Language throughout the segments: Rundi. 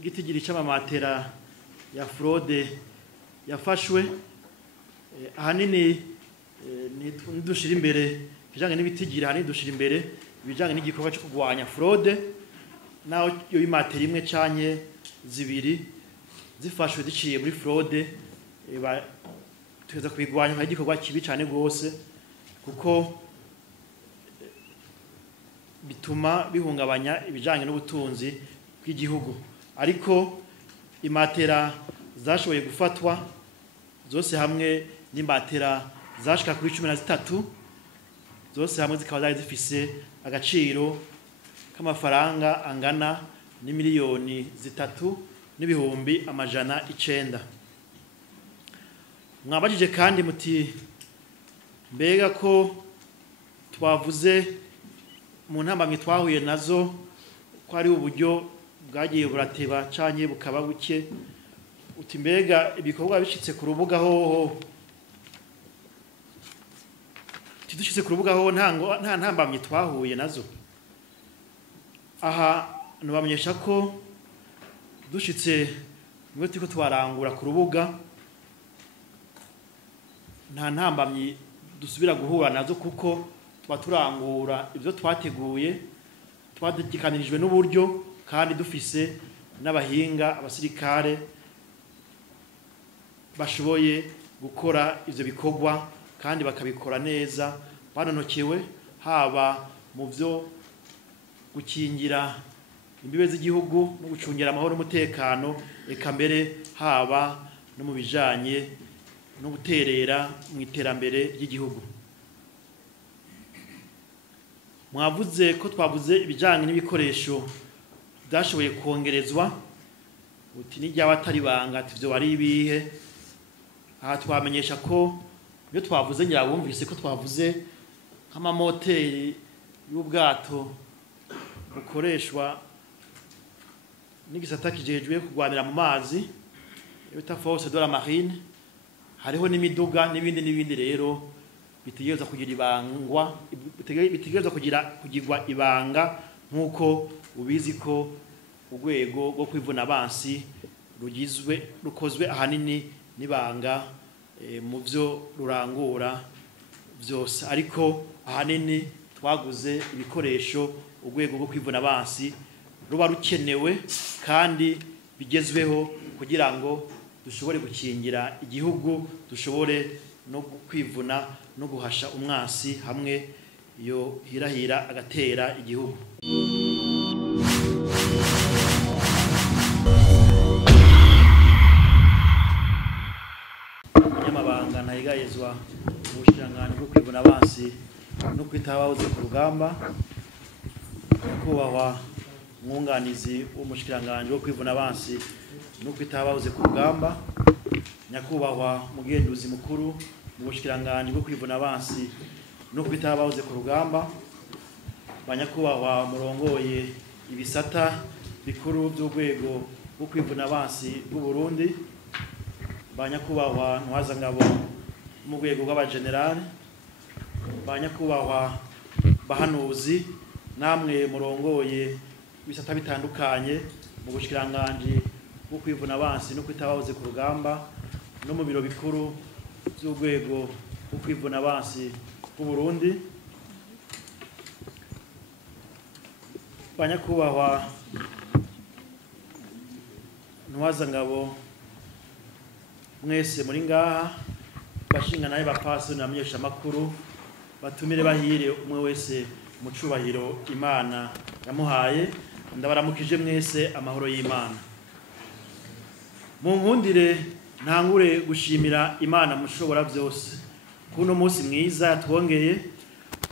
Igitigiri c'amamatera ya fraude yafashwe ahanini nidushira imbere kijanye n'ibitigiri ahanini dushira imbere ibijanye n'igikorwa cyo kugwanya fraude naho yo imatera imwe canke zibiri zifashwe ziciye muri fraude tuza kwigwanya nka igikorwa kibi cane gose kuko bituma bihungabanya ibijanye n'ubutunzi bw'igihugu. Ariko imatera zashoboye gufatwa zose hamwe n'imatera zashika kuri 13 zose hamwe zikaba zari zifise agaciro k'amafaranga angana n'imiliyoni 3,900,000. Mwabajije kandi muti mbega ko twavuze mu ntambamye twahuye nazo ko ari uburyo bwagiye burateba canke bukaba buke, uti mbega ibikorwa bishitse ku rubuga hoho tidushitse ku rubuga hoho nta ntambamye twahuye nazo. Aha nubamenyesha ko dushitse mwe tiko twarangura ku rubuga nta ntambamye dusubira guhura nazo kuko twaturangura ivyo twateguye twadikanirijwe n'uburyo kandi dufise n'abahinga abasirikare bashoboye gukora ivyo bikorwa kandi bakabikora neza banonokewe, haba mu vyo gukingira imbibe z'igihugu no gucungira amahoro n'umutekano, eka mbere haba no mu bijanye no guterera mu iterambere ry'igihugu. Mwavuze ko twavuze ibijanye n'ibikoresho byashoboye kongerezwa, uti n'ijya batari banga tivyo bari ibihe. Aha twamenyesha ko iyo twavuze nyabumvise ko twavuze nk'amamoteri y'ubwato bukoreshwa n'igisata kijejwe kugwanira mu mazi bita force de la marine, hariho n'imiduga n'ibindi rero bitegereza kugira ibangwa bitegereza kugirwa ibanga nkuko ubizi ko urwego rwo kwivuna abansi rukozwe ahanini nibanga mu vyo rurangura vyose. Ariko ahanini twaguze ibikoresho urwego rwo kwivuna abansi ruba rukenewe kandi bigezweho kugira ngo dushobore gukingira igihugu, dushobore no kwivuna no guhasha umwasi hamwe yo hirahira agatera igihugu. Nyamabanga ntayigayezwa mu bushiranganje bwo kwivuna abansi no kwitabahoze ku rugamba, kubahwa mwunganizi w'umushiranganje wo kwivuna abansi no kwitabahoze ku rugamba, nyakubahwa mugenduzi mukuru mu bushiranganje bwo kwivuna abansi no kwitabahoze ku rugamba, banyakubahwa murongoye ibisata bikuru by'urwego rwo kwivuna abansi bw'u Burundi, banyakubahwa ntwazangabo mu rwego rw'abagenerali, banyakubahwa bahanuzi namwe murongoye ibisata bitandukanye mu bushiranganje bwo kwivuna abansi no kwitabahoze ku rugamba no mu biro bikuru by'urwego rwo kwivuna abansi bw'u Burundi, banyakubahwa ntwazangabo mwese muri ngaha, bashinga naye bapasi n'amenyesha makuru, batumire bahire umwe wese mu cubahiro Imana yamuhaye. Ndabaramukije mwese amahoro y'Imana. Mu nkundire ntangure gushimira Imana mushobora byose kuno munsi mwiza yatwongeye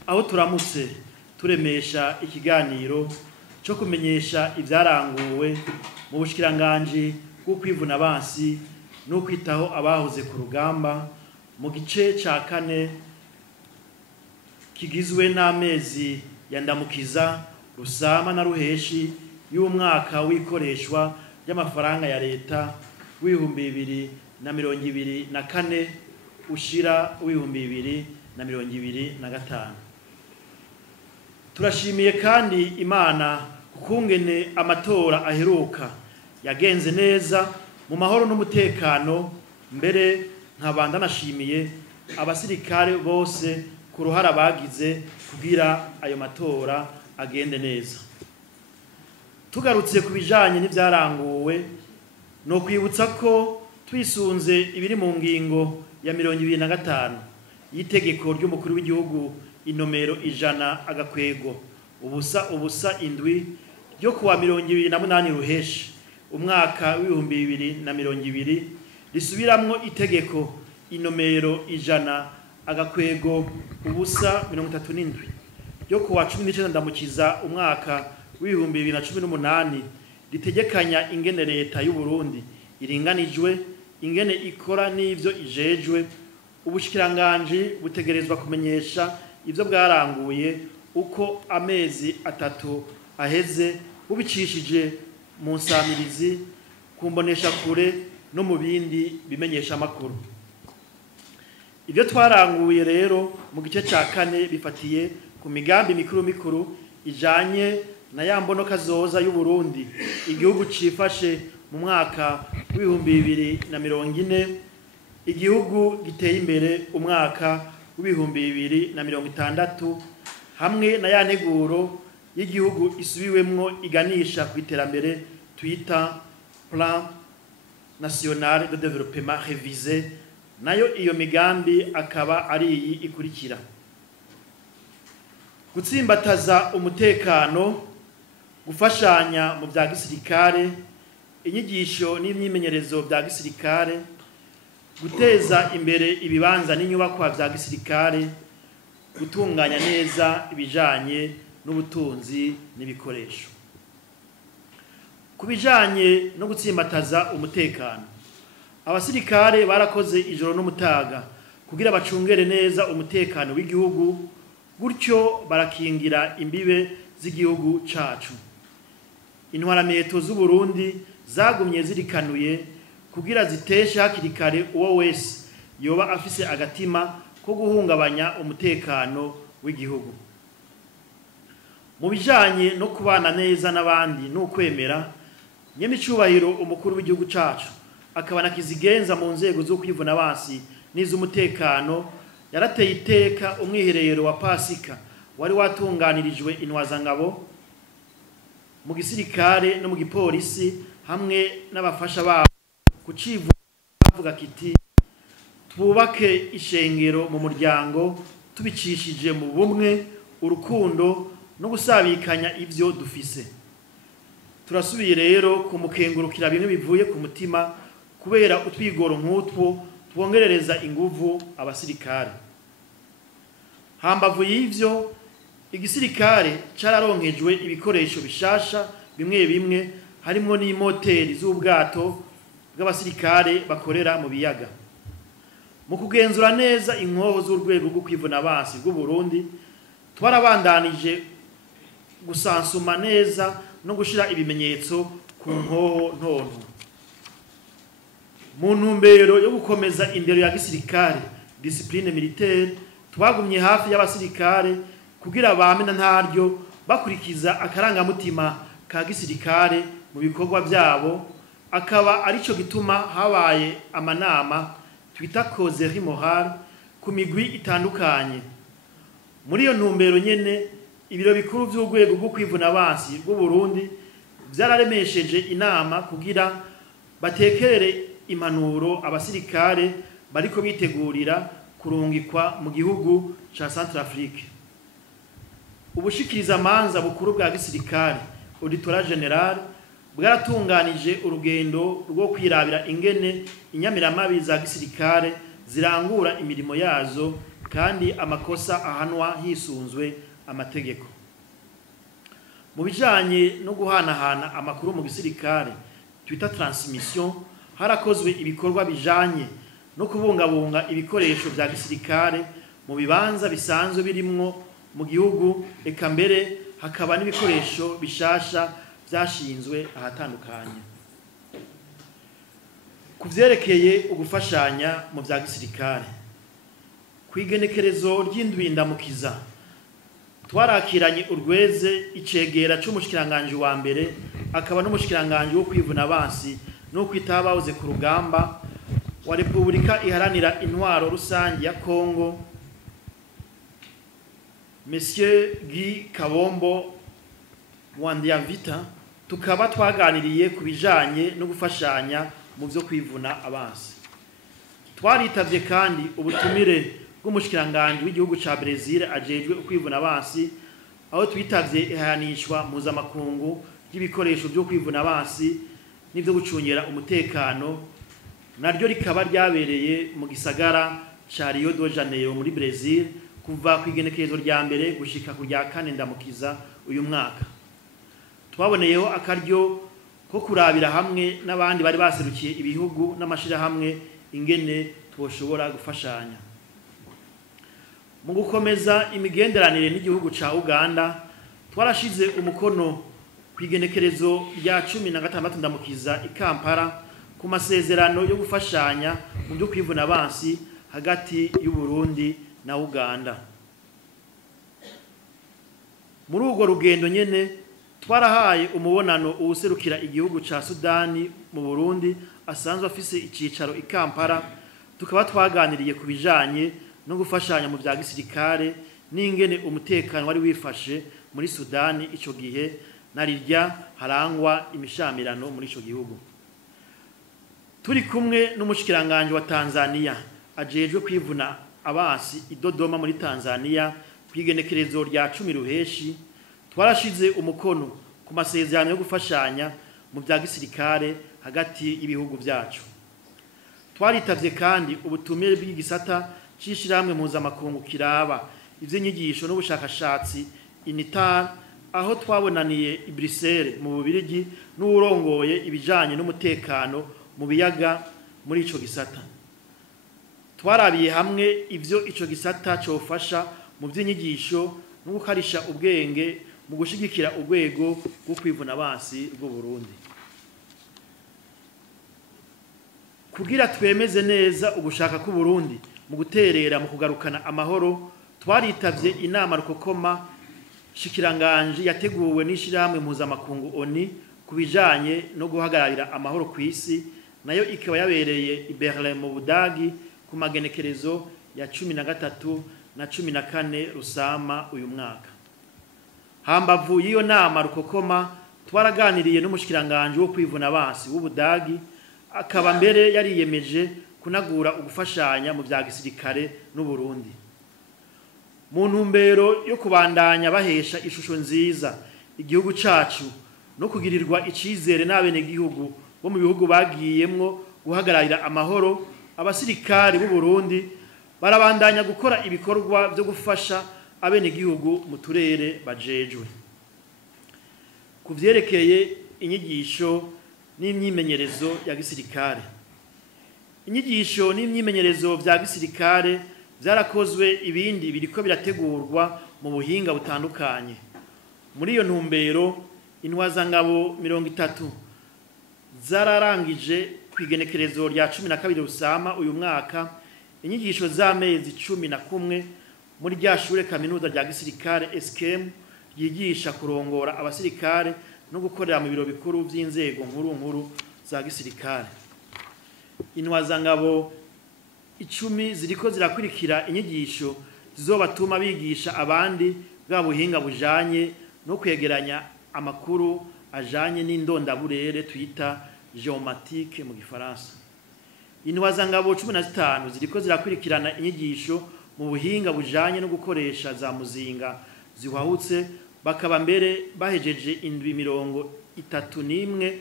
aho turamutse turemesha ikiganiro cyo kumenyesha ivyaranguwe mu bushikiranganje bwo kwivuna abansi no kwitaho abahoze ku rugamba mu gice ca 4 kigizwe n'amezi ya Ndamukiza, Rusama na Ruheshi y'umwaka w'ikoreshwa ry'amafaranga ya leta w'2024 ushira w'2025. Turashimiye kandi Imana kukungene amatora aheruka yagenze neza mu mahoro n'umutekano, mbere nkabanda nashimiye abasirikare bose ku ruhara bagize kugira ayo matora agende neza. Tugarutse ku bijanye n'ivyaranguwe, no kwibutsa ko twisunze ibiri mu ngingo ya 25 y'itegeko ry'umukuru w'igihugu inomero 100/ubusa indwi ryo kuwa 28 ruheshi umwaka w'2020 risubiramwo itegeko inomero 100/ubusa37 ryo kuwa 19 ndamukiza umwaka w'2018 ritegekanya ingene leta y'u Burundi iringanijwe, ingene ikora n'ivyo ijejwe. Ubushikiranganje butegerezwa kumenyesha ivyo bwaranguye uko amezi 3 aheze, bubicishije mu nsamirizi, kumbonesha kure no mu bindi bimenyesha makuru. Ivyo twaranguye rero mu gice ca 4 bifatiye ku migambi mikuru ijanye na yambono kazoza y'u Burundi igihugu cifashe mu mwaka w'2040, igihugu giteye imbere umwaka w'2060, hamwe na ya nteguro y'igihugu isubiwemwo iganisha ku iterambere twita Plan National de Développement Révisé, nayo iyo migambi akaba ari iyi ikurikira: gutsimbataza umutekano, gufashanya mu bya gisirikare, inyigisho n'imyimenyerezo bya gisirikare, guteza imbere ibibanza n'inyubakwa bya gisirikare, gutunganya neza ibijanye n'ubutunzi n'ibikoresho. Kubijanye no gutsimbataza umutekano, abasirikare barakoze ijoro n'umutaga kugira bacungere neza umutekano w'igihugu, gutyo barakingira imbibe z'igihugu cacu. Intwarameto z'u Burundi zagumye zirikanuye kugira ziteshe hakiri kare uwo wese yoba afise agatima ko guhungabanya umutekano w'igihugu. Mu bijanye no kubana neza n'abandi n'ukwemera, nyemicubahiro umukuru w'igihugu cacu akaba nakizigenza mu nzego zo kwivuna basi n'iz'umutekano, yarateye iteka umwiherero wa Pasika wari watunganirijwe intwazangabo mu gisirikare no mu gipolisi hamwe n'abafasha babo, kucivuga bavuga kiti twubake ishengero mu muryango tubicishije mu bumwe, urukundo no gusabikanya ivyo dufise. Turasubiye rero kumukengurukira bimwe bivuye ku mutima kubera utwigoro nk'utwo twongerereza inguvu abasirikare. Hambavu y'ivyo, igisirikare cararonkejwe ibikoresho bishasha bimwe bimwe, harimwo n'imoteri z'ubwato bw'abasirikare bakorera mu biyaga. Mu kugenzura neza inkoho z'urwego rwo kwivuna basi rw'u Burundi, twarabandanije gusansuma neza no gushira ibimenyetso ku nkoho ntonto. Mu ntumbero yo gukomeza indero ya gisirikare, discipline militaire, twagumye hafi y'abasirikare kugira bamena ntaryo bakurikiza akarangamutima ka gisirikare mu bikorwa byabo. Akaba arico gituma habaye amanama twita causerie morale ku migwi itandukanye. Muri iyo ntumbero nyene, ibiro bikuru by'urwego rwo kwivuna basi rw'u Burundi byararemesheje inama kugira batekerere impanuro abasirikare bariko bitegurira kurungikwa mu gihugu ca Centrafrique. Ubushikiriza manza bukuru bwa gisirikare, Auditora General, bwaratunganije urugendo rwo kwirabira ingene inyamiramabi za gisirikare zirangura imirimo yazo kandi amakosa ahanwa hisunzwe amategeko. Mu bijanye no guhanahana amakuru mu gisirikare twita transmission, harakozwe ibikorwa bijanye no kubungabunga ibikoresho vya gisirikare mu bibanza bisanzwe birimwo mu gihugu, eka mbere hakaba n'ibikoresho bishasha vyashinzwe ahatandukanye. Kuvyerekeye ugufashanya mu vya gisirikare, kwigenekerezo ry'indwi ndamukiza twarakiranye urweze icegera c'umushikiranganje wa mbere akaba n'umushikiranganje wo kwivuna abansi no kwitaho abahoze ku rugamba wa Repubulika iharanira intwaro rusange ya Kongo, Monsieur Guy Kabombo Wandiavita, tukaba twaganiriye ku bijanye no gufashanya mu byo kwivuna abansi. Twaritavye kandi ubutumire bw'umushikiranganje w'igihugu ca Brazil ajejwe kwivuna abansi, aho twitavye ihanishwa mpuzamakungu y'ibikoresho byo kwivuna abansi n'ibyo gucungera umutekano, naryo rikaba ryabereye mu gisagara ca Rio de Janeiro muri Brazil kuva ku igenekerezo rya mbere gushika ku rya kane ndamukiza uyu mwaka. Twaboneyeho akaryo ko kurabira hamwe n'abandi bari baserukiye ibihugu n'amashirahamwe ingene twoshobora gufashanya mu gukomeza imigenderanire n'igihugu ca Uganda. Twarashize umukono ku igenekerezo rya 16 ndamukiza i Kampala ku masezerano yo gufashanya mu byo kwivuna abansi hagati y'u Burundi na Uganda. Muri urwo rugendo nyene twarahaye umubonano uwuserukira igihugu ca Sudani mu Burundi asanzwe afise icicaro i Kampala, tukaba twaganiriye ku bijanye no gufashanya mu bya gisirikare n'ingene umutekano wari wifashe muri Sudani ico gihe narirya harangwa imishamirano muri ico gihugu. Turi kumwe n'umushikiranganje wa Tanzania ajejwe kwivuna abasi i Dodoma muri Tanzania kwigenekerezo rya 10 ruheshi, twarashize umukono ku masezerano yo gufashanya mu bya gisirikare hagati y'ibihugu byacu. Twaritavye kandi ubutumire bw'igisata cishiramwe mpuzamakungu kiraba ivy'inyigisho n'ubushakashatsi INITAR, aho twabonaniye i Bruxelles mu Bubirigi n'urongoye ibijanye n'umutekano mu biyaga muri ico gisata. Twarabiye hamwe ivyo ico gisata cofasha mu vy'inyigisho no gukarisha ubwenge mu gushigikira urwego rwo kwivuna abansi rw'u Burundi. Kugira twemeze neza ugushaka ku Burundi mu guterera mu kugarukana amahoro, twaritavye inama rukokoma shikiranganje yateguwe n'ishirahamwe mpuzamakungu ONU kubijanye no guhagararira amahoro ku isi, nayo ikaba yabereye i Berlin mu Budagi ku magenekerezo ya 13 na 14 Rusama uyu mwaka. Hambavu y'iyo nama rukokoma twaraganiriye n'umushikiranganje wo kwivuna abansi w'Ubudagi, akaba mbere yariyemeje kunagura ugufashanya mu bya gisirikare n'u Burundi. Mu ntumbero yo kubandanya bahesha ishusho nziza igihugu cacu no kugirirwa icizere n'abene gihugu bo mu bihugu bagiyemwo guhagararira amahoro, abasirikare b'u Burundi barabandanya gukora ibikorwa byo gufasha abene gihugu mu turere bajejwe. Kuvyerekeye inyigisho n'imyimenyerezo ya gisirikare. Inyigisho n'imyimenyerezo vya gisirikare vyarakozwe, ibindi biriko birategurwa mu buhinga butandukanye. Muri iyo ntumbero intwazangabo 30 zararangije kwigenekerezo rya 12 Rusama uyu mwaka inyigisho z'amezi 11 muri rya shure kaminuza rya gisirikare SKM yigisha kurongora abasirikare no gukorera mu biro bikuru vy'inzego nkuru za gisirikare. Intwazangabo 10 ziriko zirakurikira inyigisho zizobatuma bigisha abandi bwa buhinga bujanye no kwegeranya amakuru ajanye n'indondaburere twita geomatique mu Gifaransa. Intwazangabo 15 ziriko zirakurikirana inyigisho mu buhinga bujanye no gukoresha za muzinga zihwahutse, bakaba mbere bahejeje indwi 31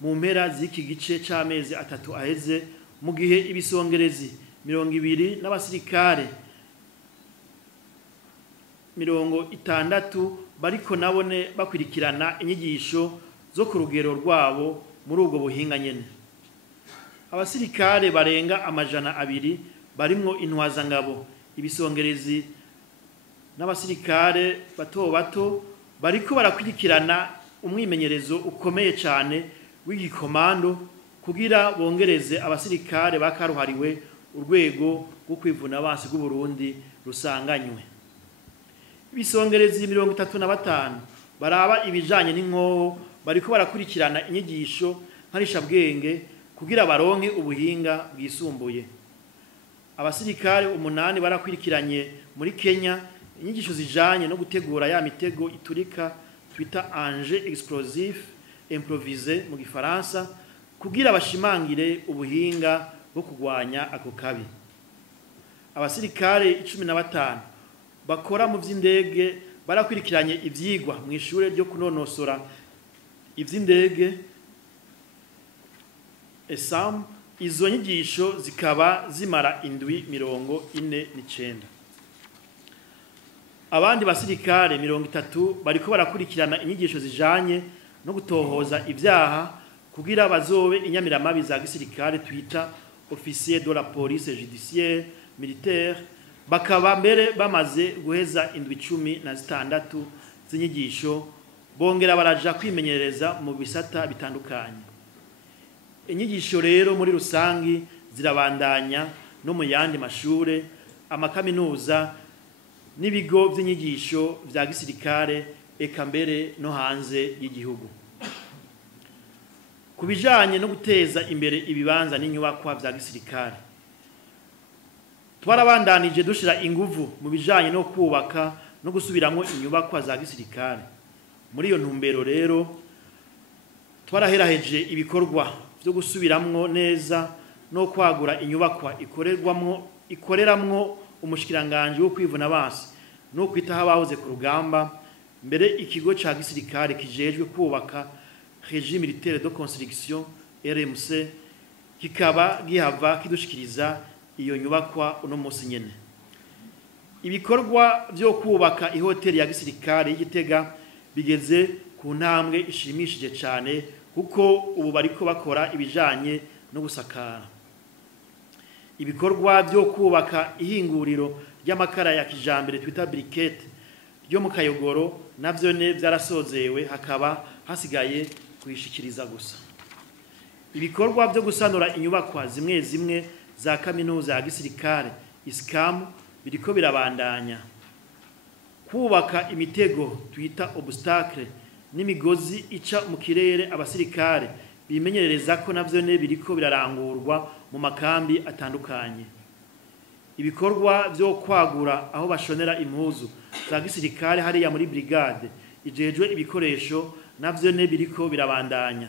mu mpera z'iki gice c'amezi 3 aheze, mu gihe ibisongerezi 20 n'abasirikare 60 bariko nabone bakwirikirana inyigisho zo ku rugero rwabo muri ubwo buhinga nyene. Abasirikare barenga 200 barimwo intwazangabo, ibisongerezi n'abasirikare bato bariko barakwirikirana umwimenyerezo ukomeye cyane w'igikomando kugira bongereze abasirikare bakaruhariwe urwego rwo kwivuna abansi rw'u Burundi rusanganywe. bisongerezi 35 baraba ibijanye n'inkoho bariko barakurikirana inyigisho nkarisha bwenge kugira baronke ubuhinga bwisumbuye. Abasirikare 8 barakwirikiranye muri Kenya inyigisho zijanye no gutegura ya mitego iturika twita engin explosif improvisé mu gifaransa kugira bashimangire ubuhinga bwo kugwanya ako kabi. Abasirikare 15 bakora mu vy'indege barakwirikiranye ivyigwa mu ishure ryo kunonosora ivy'indege ESAM. Izo nyigisho zikaba zimara indwi 49. Abandi basirikare 30 bariko barakurikirana inyigisho zijanye no gutohoza ivyaha kugira bazobe inyamiramabi za gisirikare twita officier de la police judiciaire militaire. Bakaba mbere bamaze guheza indwi 16 z'inyigisho bongera baraja kwimenyereza mu bisata bitandukanye. Inyigisho rero muri rusangi zirabandanya no mu yandi mashure, amakaminuza n'ibigo by'inyigisho vya gisirikare eka mbere no hanze y'igihugu. Kubijanye no guteza imbere ibibanza n'inyubakwa vya gisirikare, twarabandanije dushira inguvu mu bijanye no kubaka no gusubiramwo inyubakwa za gisirikare. Muri iyo ntumbero rero twaraheraheje ibikorwa byo gusubiramwo neza no kwagura inyubakwa ikoreramwo umushikiranganje wo kwivuna basi no kwitaho abahoze ku rugamba. Mbere ikigo ca gisirikare kijejwe kubaka Régie militaire de construction RMC kikaba gihava kidushikiriza iyo nyubakwa uno munsi nyene. Ibikorwa byo kubaka ihoteli ya gisirikare y'Igitega bigeze ku ntambwe ishimishije cyane kuko ubu bariko bakora ibijanye no gusakara. Ibikorwa byo kubaka ihinguriro ry'amakara ya kijambere twita briquette ryo mu Kayogoro navyo ne byarasozewe, hakaba hasigaye kwishikiriza gusa. Ibikorwa byo gusanura inyubakwa zimwe zimwe za kaminuza ya gisirikare ISCAM biriko birabandanya. Kubaka imitego twita obstacle n'imigozi ica mu kirere abasirikare bimenyereza ko navyo ne biriko birarangurwa mu makambi atandukanye. Ibikorwa byo kwagura aho bashonera impuzu za gisirikare hariya muri brigade ijejwe ibikoresho navyo ne biriko birabandanya.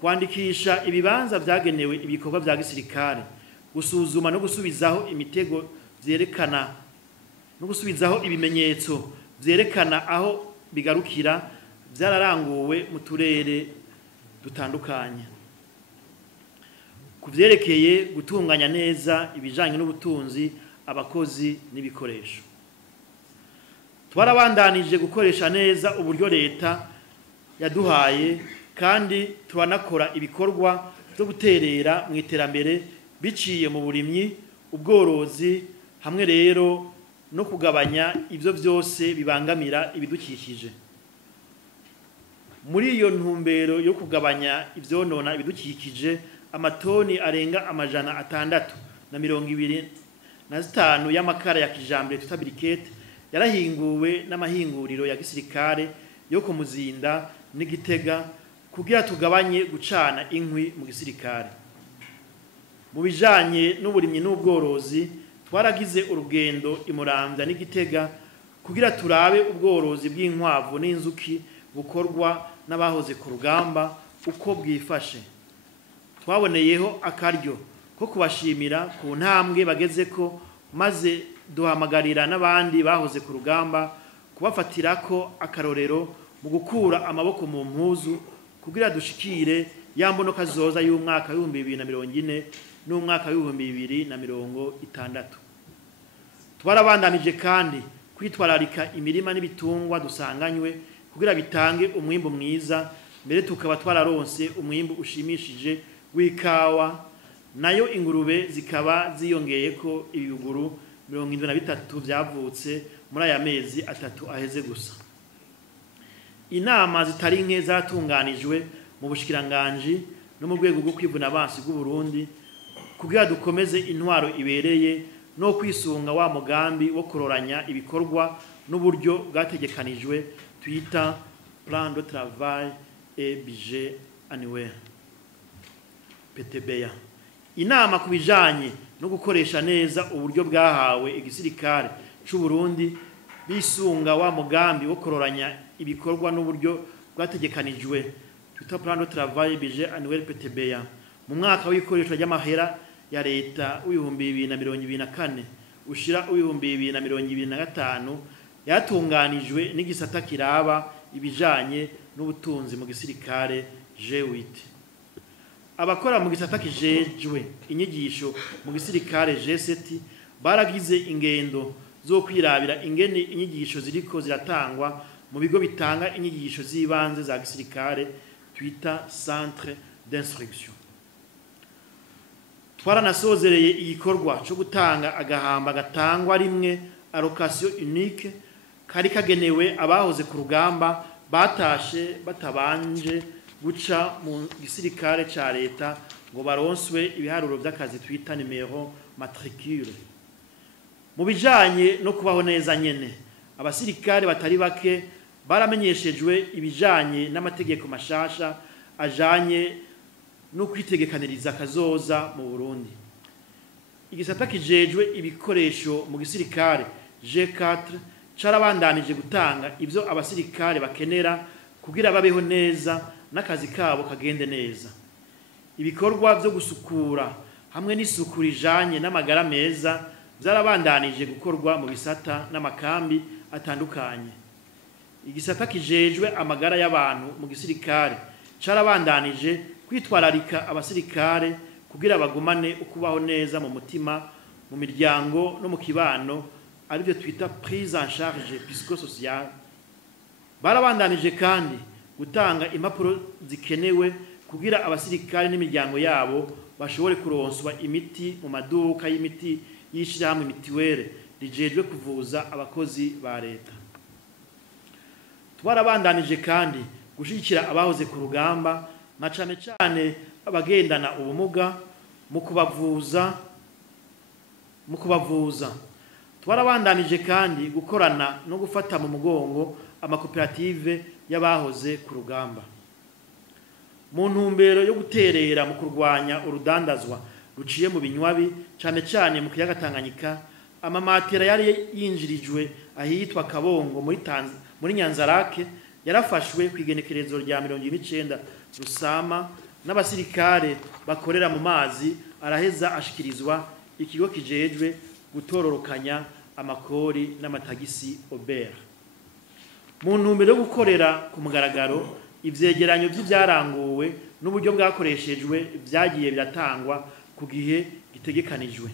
Kwandikisha ibibanza vyagenewe ibikorwa vya gisirikare, gusuzuma no gusubizaho imitego vyerekana no gusubizaho ibimenyetso vyerekana aho bigarukira vyararanguwe mu turere dutandukanye. Kuvyerekeye gutunganya neza ibijanye n'ubutunzi, abakozi n'ibikoresho, twarabandanije gukoresha neza uburyo leta yaduhaye kandi turanakora ibikorwa byo guterera mu iterambere biciye mu burimyi, ubworozi hamwe rero no kugabanya ivyo byose bibangamira ibidukikije. Muri iyo ntumbero yo kugabanya ivyonona ibidukikije, amatoni arenga 625 y'amakara ya kijambere twita briquette yarahinguwe n'amahinguriro ya gisirikare yo ku Muzinda n'Igitega kugira tugabanye gucana inkwi mu gisirikare. Mu bijanye n'uburimyi n'ubworozi, twaragize urugendo imuramvya n'Igitega kugira turabe ubworozi bw'inkwavu n'inzuki bukorwa n'abahoze ku rugamba uko bwifashe. Twaboneyeho akaryo ko kubashimira ku ntambwe bageze ko, maze duhamagarira n'abandi bahoze ku rugamba kubafatirako akarorero mu gukura amaboko mu mpuzu kugira dushikire yambonoka zoza y'umwaka 2040 n'umwaka 2060. Twarabandanije kandi kwitwararika imirima n'ibitungwa dusanganywe kugira bitange umwimbu mwiza, mbere tukaba twararonse umwimbu ushimishije w'ikawa, nayo ingurube zikaba ziyongeyeko ibibuguru 73 byavutse muri aya mezi 3 aheze gusa. Inama zitari nke zatunganijwe mu bushikiranganje no mu rwego rwo kwivuna abansi bw'u Burundi kugira dukomeze intwaro ibereye no kwisunga wa mugambi wo kuroranya ibikorwa n'uburyo bwategekanijwe twita plan de travail et budget annuel PTBA. Inama kubijanye no gukoresha neza uburyo bwahawe igisirikare c'u Burundi bisunga wa mugambi wo kororanya ibikorwa n'uburyo bwategekanijwe twita plan de travail et budget annuel PTBA mu mwaka w'ikoresho ry'amahera ya leta w'2024 ushira w'2025 yatunganijwe n'igisata kiraba ibijanye n'ubutunzi mu gisirikare G8. Abakora mu gisata kijejwe inyigisho mu gisirikare G7 baragize ingendo zo kwirabira ingene inyigisho ziriko ziratangwa mu bigo bitanga inyigisho z'ibanze za gisirikare twita centre d'instruction. Twaranasozereye igikorwa cyo gutanga agahamba gatangwa rimwe allocation unique kari kagenewe abahoze ku rugamba batashe batabanje guca mu gisirikare ca leta ngo baronswe ibiharuro by'akazi twita numero matricule. Mu bijanye no kubaho neza nyene abasirikare batari bake baramenyeshejwe ibijanye n'amategeko mashasha ajanye no kwitegekaniriza kazoza mu Burundi. Igisata kijejwe ibikoresho mu gisirikare G4 carabandanije gutanga ivyo abasirikare bakenera kugira babeho neza n'akazi kabo kagende neza. Ibikorwa byo gusukura hamwe n'isukura ijanye n'amagara meza byarabandanije gukorwa mu bisata n'amakambi atandukanye. Igisata kijejwe amagara y'abantu mu gisirikare carabandanije kwitwararika abasirikare kugira bagumane ukubaho neza mu mutima mu miryango no mu kibano arivyo twita prise en charge psychosociale. Barabandanije kandi gutanga impapuro zikenewe kugira abasirikare n'imiryango yabo bashobore kuronswa imiti mu maduka y'imiti yishirahamwe mitiwere rijejwe kuvuza abakozi ba leta. Twarabandanije kandi gushigikira abahoze ku rugamba na cane cane abagendana ubumuga mu kubavuza. Twarabandanije kandi gukorana no gufata mu mugongo amakoperative y'abahoze ku rugamba. Mu ntumbero yo guterera mu kurwanya urudandazwa ruciye mu binywabi cane cane mu kiyaga Tanganyika, amamatera yari yinjirijwe ahitwa Kabongo muri Nyanzarake yarafashwe kwigenekerezo rya 29 Rusama n'abasirikare bakorera mu mazi araheza ashikirizwa ikigo kijejwe gutororokanya amakori n'amatagisi Obert. Mu ntumbero yo gukorera ku mugaragaro ivyegeranyo by'ibyaranguwe n'uburyo bwakoreshejwe byagiye biratangwa ku gihe gitegekanijwe.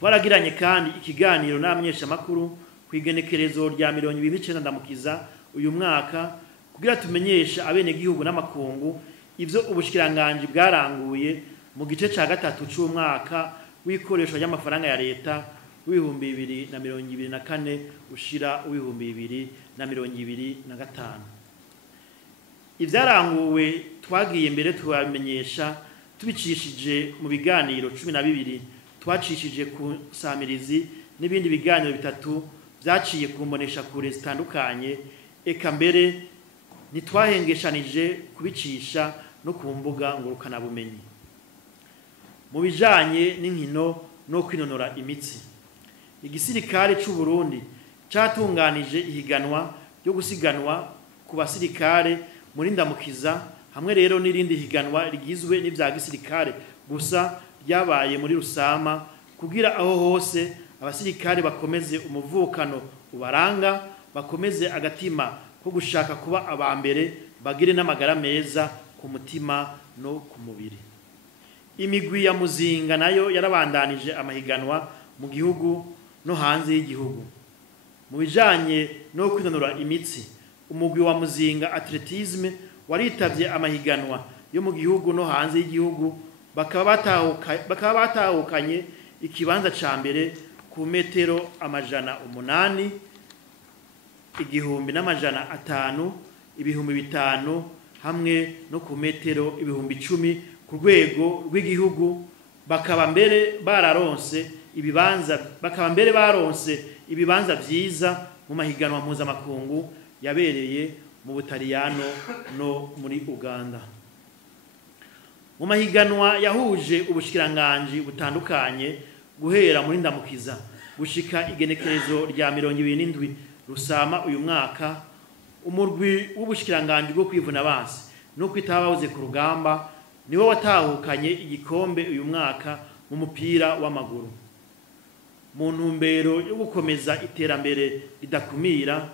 Twaragiranye kandi ikiganiro n'amenyesha makuru kwigenekerezo rya 2029 ndamukiza uyu mwaka kugira tumenyesha abene gihugu n'amakungu ivyo ubushikiranganje bwaranguye mu gice ca gatatu c'umwaka w'ikoresho ry'amafaranga ya leta w'2024 ushira w'2025. Ivyaranguwe twagiye mbere tubamenyesha tubicishije mu biganiro 12 twacishije ku samirizi n'ibindi biganiro bitatu byaciye kumbonesha kure zitandukanye, eka mbere nitwahengeshanije kubicisha no ku mbuga ngurukana bumenyi. Mu bijanye n'inkino no kwinonora imitsi, igisirikare c'u Burundi catunganije ihiganwa ryo gusiganwa ku basirikare muri ndamukiza, hamwe rero n'irindi higanwa rigizwe n'ivya gisirikare gusa ryabaye muri Rusama kugira aho hose abasirikare bakomeze umuvukano ubaranga, bakomeze agatima ko gushaka kuba abambere, bagire n'amagara meza ku mutima no ku mubiri. Imigwi ya Muzinga nayo yarabandanije amahiganwa mu gihugu no hanze y'igihugu. Mu bijanye no kwinonora imitsi, umugwi wa Muzinga Atletisme waritavye amahiganwa yo mu gihugu no hanze y'igihugu, bakaba batahukanye ikibanza ca mbere ku metero 800, 1500, 5000 hamwe no ku metero 10,000 ku rwego rw'igihugu. Bakaba mbere baronse ibibanza vyiza mu mahiganwa mpuzamakungu yabereye mu Butaliyano no muri Uganda. Mu mahiganwa yahuje ubushikiranganji butandukanye guhera muri Ndamukiza gushika igenekerezo rya 27 Rusama uyu mwaka, umurwi w'ubushikiranganji bwo kwivuna abansi no kwitabahoze ku rugamba niwo watahukanye igikombe uyu mwaka mu mupira w'amaguru. Mu ntumbero yo gukomeza iterambere ridakumira,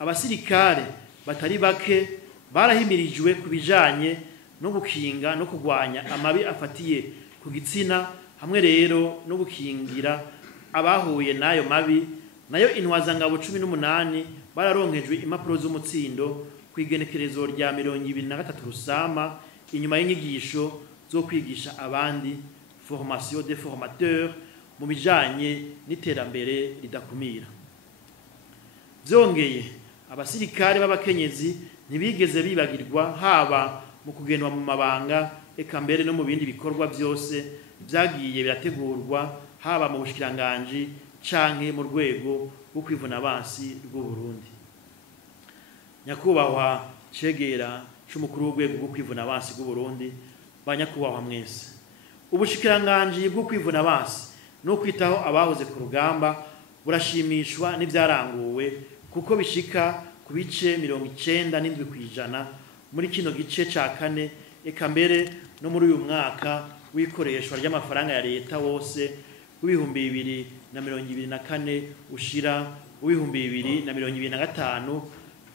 abasirikare batari bake barahimirijwe kubijanye no gukinga no kugwanya amabi afatiye ku gitsina, hamwe rero no gukingira abahuye nayo mabi. Nayo intwazangabo 18 bararonkejwe impapuro z'umutsindo kwigenekerezo rya 23 Rusama inyuma y'inyigisho zo kwigisha abandi, formation des formateurs, mu bijanye n'iterambere ridakumira. Vyongeye abasirikare b'abakenyezi ntibigeze bibagirwa, haba mu kugendwa mu mabanga eka mbere no mu bindi bikorwa byose vyagiye birategurwa, haba mu bushikiranganji canke mu rwego rwo kwivuna abansi rw'u Burundi. Nyakubahwa cegera c'umukuru w'urwego rwo kwivuna abansi rw'u Burundi, banyakubahwa mwese, ubushikiranganji bwo kwivuna abansi no kwitaho abahoze ku rugamba burashimishwa n'ivyaranguwe, kuko bishika ku bice 97% muri kino gice ca kane, eka mbere no muri uyu mwaka w'ikoreshwa ry'amafaranga ya leta wose w'ibihumbi 2024 ushira w'ibihumbi 2025,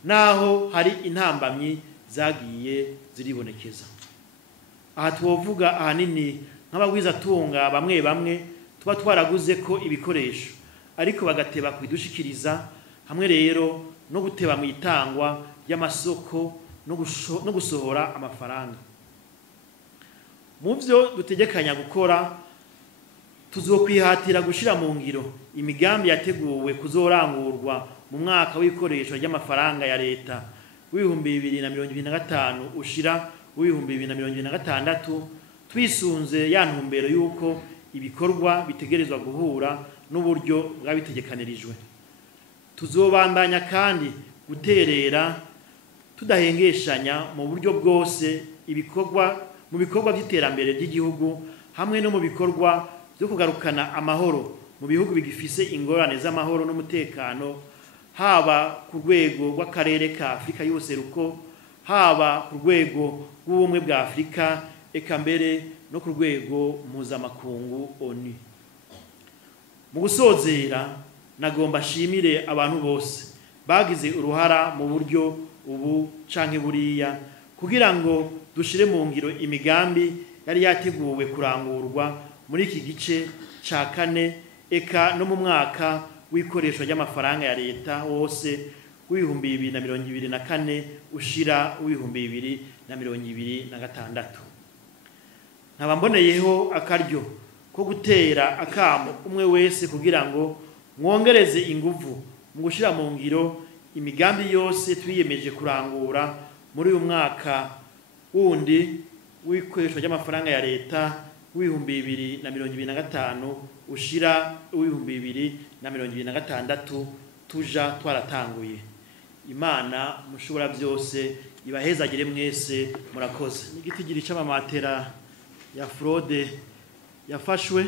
naho hari intambamyi zagiye ziribonekeza. Aha twovuga ahanini nk'abagwizatunga bamwe bamwe tuba twaraguze ko ibikoresho ariko bagateba kwidushikiriza, hamwe rero no guteba mu itangwa y'amasoko no gusohora amafaranga. Mu byo dutegekanya gukora, tuzokwihatira gushira mu ngiro imigambi yateguwe kuzorangurwa mu mwaka w'ikoresho ry'amafaranga ya leta w'ibihumbi 2025 ushira w'ibihumbi 2026, twisunze ya ntumbero yuko ibikorwa bitegerezwa guhura n'uburyo bwabitegekanirijwe. Tuzobandanya kandi guterera tudahengeshanya mu buryo bwose mu bikorwa by'iterambere ry'igihugu, hamwe no mu bikorwa byo kugarukana amahoro mu bihugu bigifise ingorane z'amahoro n'umutekano, haba ku rwego rw'akarere ka Afrika y'ubuseruko, haba ku rwego rw'ubumwe bwa Afrika, eka mbere no ku rwego mpuzamakungu ONU. Mu gusozera, nagomba shimire abantu bose bagize uruhara mu buryo ubu canke buriya kugira ngo dushire mu ngiro imigambi yari yateguwe kurangurwa muri iki gice ca kane, eka no mu mwaka w'ikoresho ry'amafaranga ya leta wose w'ibihumbi 2024 ushira w'ibihumbi 2026. Nkaba mboneyeho akaryo ko gutera akamo umwe wese kugira ngo mwongereze inguvu mu gushira mu ngiro imigambi yose twiyemeje kurangura muri uyu mwaka wundi w'ikoresho ry'amafaranga ya leta w'ibihumbi 2025 ushira w'ibihumbi 2026 tuja twaratanguye. Imana mushobora byose ibahezagire mwese, murakoze. N'igitigiri c'amamatera ya fraude yafashwe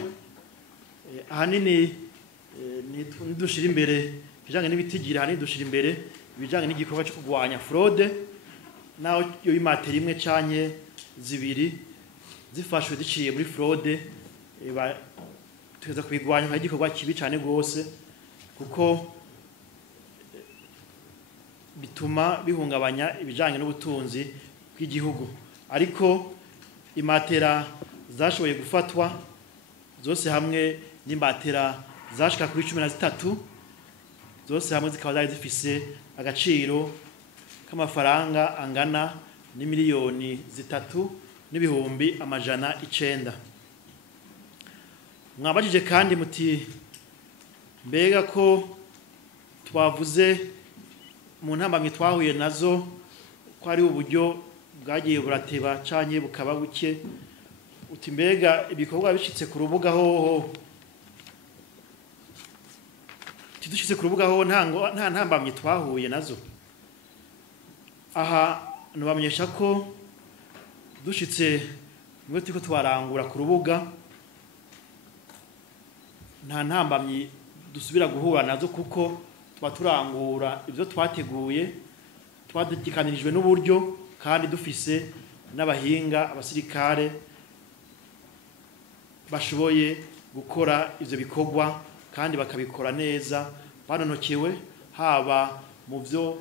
ahanini nidushira imbere bijanye n'ibitigira, ahanini dushira imbere bijanye n'igikorwa cyo kugwanya fraude, naho yo imatera imwe canke zibiri zifashwe ziciye muri fraude tuza kubigwanya nka igikorwa kibi cyane gose, kuko bituma bihungabanya ibijanye n'ubutunzi bw'igihugu. Ariko imatera zashoboye gufatwa zose hamwe n'imbatera zashika kuri 13 zose hamwe zikaba zari zifise agaciro k'amafaranga angana n'imiliyoni 3,900,000. Mwabajije kandi muti mbega ko twavuze mu ntambamye twahuye nazo ko ari uburyo bwagiye burateba canye bukaba buke, uti mbega ibikorwa bishitse ku rubuga hoho dushitse ku rubuga ho nta ntambamye twahuye nazo. Aha nubamenyesha ko dushitse mwe turiko twarangura ku rubuga nta ntambamye dusubira guhura nazo kuko turangura ivyo twateguye twadikanirijwe n'uburyo kandi dufise n'abahinga abasirikare bashoboye gukora ivyo bikorwa kandi bakabikora neza banonokewe haba mu vyo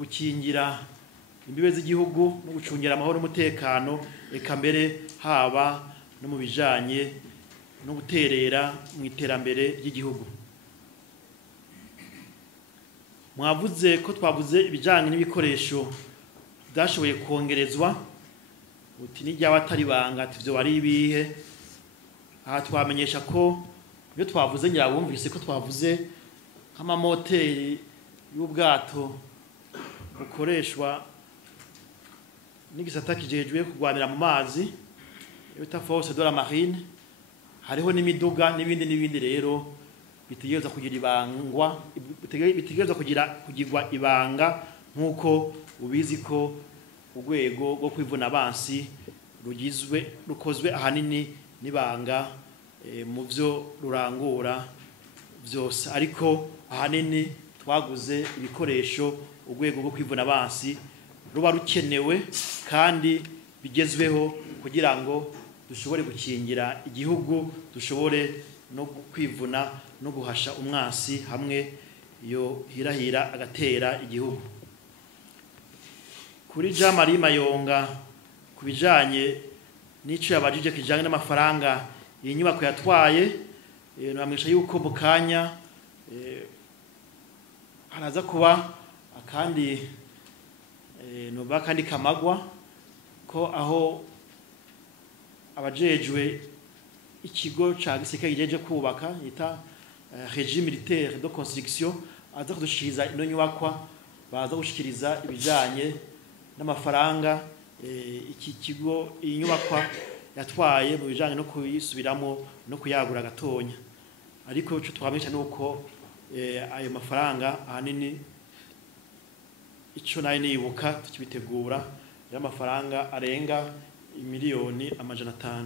gukingira imbibe z'igihugu no gucungira amahoro n'umutekano eka mbere haba no mu bijanye no guterera mu iterambere ry'igihugu. Mwavuze ko twavuze ibijanye n'ibikoresho byashoboye kongerezwa uti n'ijya batari banga tivyo bari ibihe. Aha twamenyesha ko iyo twavuze nyirabumvise ko twavuze nk'amamoteri y'ubwato bukoreshwa n'igisata kijejwe kugwanira mu mazi bita force de la marine, hariho n'imiduga n'ibindi rero bitegereza kugira ibangwa bitegereza kugirwa ibanga nk'uko ubizi ko urwego rwo kwivuna abansi rukozwe ahanini n'ibanga mu byo rurangura byose, ariko ahanini twaguze ibikoresho urwego rwo kwivuna abansi ruba rukenewe kandi bigezweho kugira ngo dushobore gukingira igihugu, dushobore no kwivuna no guhasha umwasi hamwe iyo hirahira agatera igihugu. Kuri Jean Marie Mayonga kubijanye n'ico yabajije kijanye n'amafaranga iyi nyubako yatwaye, namenyesha yuko mu kanya haraza kuba akandi noba kandi kamagwa ko aho abajejwe ikigo ca gisirikare gijeje kubaka yita régime militaire de construction aza kudushikiriza ino nyubakwa, baza gushikiriza ibijanye n'amafaranga iki kigo iyi nyubakwa yatwaye mu bijanye no kuyisubiramo no kuyagura gatonya. Ariko cyo twamenyesha nuko ayo mafaranga ahanini ico nayo nibuka tukibitegura y'amafaranga arenga miliyoni 500.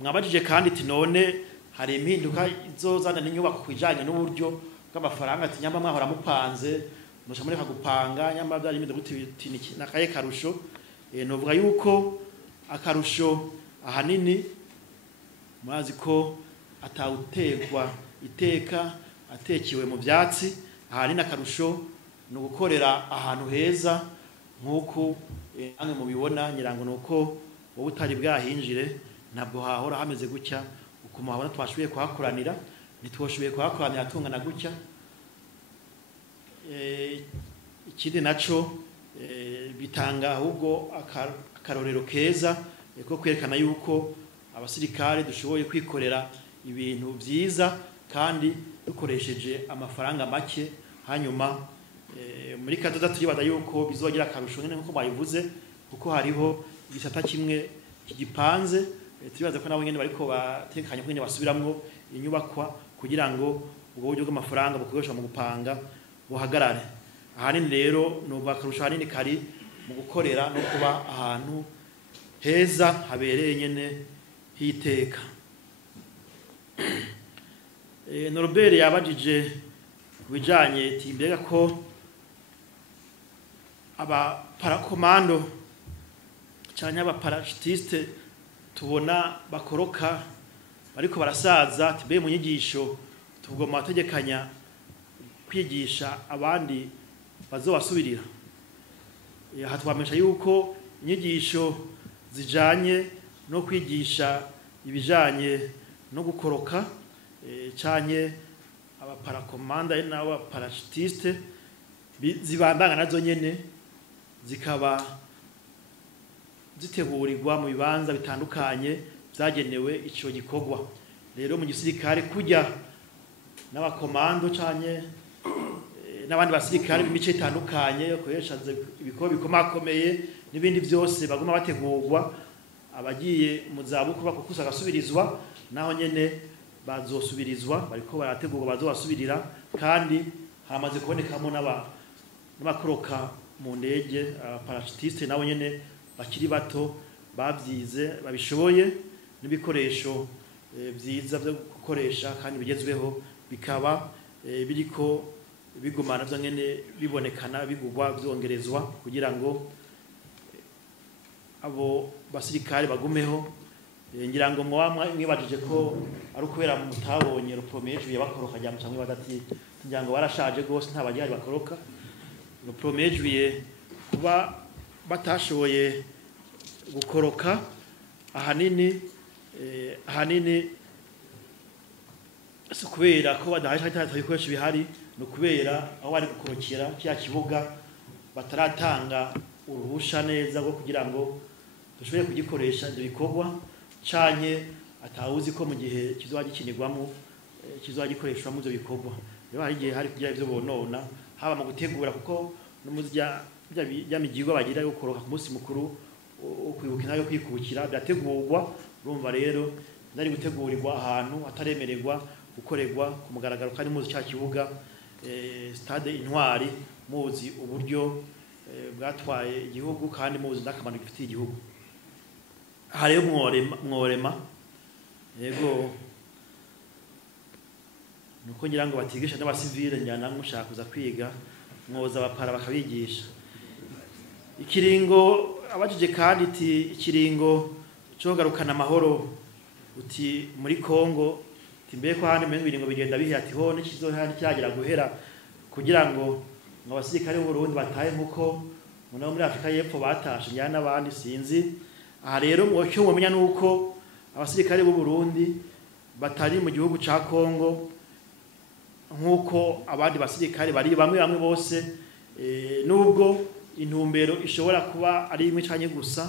Mwabajije kandi ati none hari impinduka izozana n'inyubako kwijanye n'uburyo bw'amafaranga ati nyamba mwahora mupanze musha muri kagupanga nyamba byari imeze guti nakaye karusho. Novuga yuko akarusho ahanini mwazi ko atawutegwa iteka atekiwe mu byatsi, ahanini akarusho no gukorera ahantu heza nk'uko namwe mubibona nyirango nuko wowe utari bwahinjire ntabwo hahora hameze gutya uko muhabona twashoboye kuhakoranira ntitwoshoboye kuhakoranira tungana gutya. Ikindi naco bitanga ahubwo akarorero keza ko kwerekana yuko abasirikare dushoboye kwikorera ibintu byiza kandi dukoresheje amafaranga make, hanyuma muri kadoda turibaza yuko bizogira akarusho nyene nkuko bayivuze kuko hariho igisata kimwe kigipanze, turibaza ko nabo nyene bariko batekanya kwene basubiramwo inyubakwa kugira ngo ubwo buryo bw'amafaranga bukoreshwa mu gupanga buhagarare. Ahanini rero no bakarusha ahanini kari mu gukorera no kuba ahantu heza habereye nyene hiteka. Norbert yabajije kubijanye timbega ko aba parakomando cyane aba parachutiste tubona bakoroka bariko barasaza tibe mu nyigisho tugoma ategekanya kwigisha abandi bazobasubirira. Hatwamesha yuko inyigisho zijanye no kwigisha ibijanye no gukoroka cyane aba parakomanda n'aba parachutiste zibandanga nazo nyene zikaba zitegurirwa mu bibanza bitandukanye byagenewe ico gikorwa. Rero mu gisirikare kujya n'abakomando cyane n'abandi basirikare b'imice itandukanye bakoresha ibikorwa bikomakomeye n'ibindi byose baguma bategurwa abagiye mu zabukuru bakukusa gasubirizwa naho nyene bazosubirizwa bariko barategurwa bazobasubirira kandi hamaze kubonekamo n'abakoroka mu ndege parachutiste nabo nyene bakiri bato bavyize babishoboye n'ibikoresho vyiza byo gukoresha kandi bigezweho bikaba biriko bigumana byo nyene bibonekana bigugwa byongerezwa kugira ngo abo basirikare bagumeho ngira ngo mwibajije ko ari ukubera mutabonye rupromeje bakoroka cyangwa cyangwa badati ngira ngo barashaje gose ntabajyari bakoroka rupromeje kuba batashoboye gukoroka ahanini so kubera ko badahashaka ibikoresho bihari no kubera aho bari gukorokera cya kibuga bataratanga uruhusha neza rwo kugira ngo dushobore kugikoresha ibyo bikorwa canke atawuzi ko mu gihe kizoba gikinirwamo kizoba gikoreshwa mu byo bikorwa rero hari igihe hari kugira ivyo bonona haba mu gutegura kuko no mu bya migirwa bagira yo koroka ku munsi mukuru ukwibukira yo kwikukira byategurwa urumva rero ndari gutegurirwa ahantu ataremererwa gukorerwa ku mugaragaro kandi muzi cya kibuga stade Intwari muzi uburyo bwatwaye igihugu kandi muzi ndakamano gifitiye igihugu hari mworema yego nuko ngira ngo batigisha n'abasivile njyana mushaka kuza kwiga mwoza abapara bakabigisha ikiringo abajije kandi iti ikiringo cyo garukana amahoro uti muri Kongo timbe ko handi mengo biringo bigenda bihe ati ho n'ikizohani cyagira guhera kugira ngo abasirikare b'u Burundi bataye nkuko muri Afrika y'Epfo batashe njyana n'abandi sinzi aha rero cyo mumenya nuko abasirikare b'u Burundi batari mu gihugu ca Kongo nkuko abandi basirikare bari bamwe bose nubwo intumbero ishobora kuba ari imwe cyanye gusa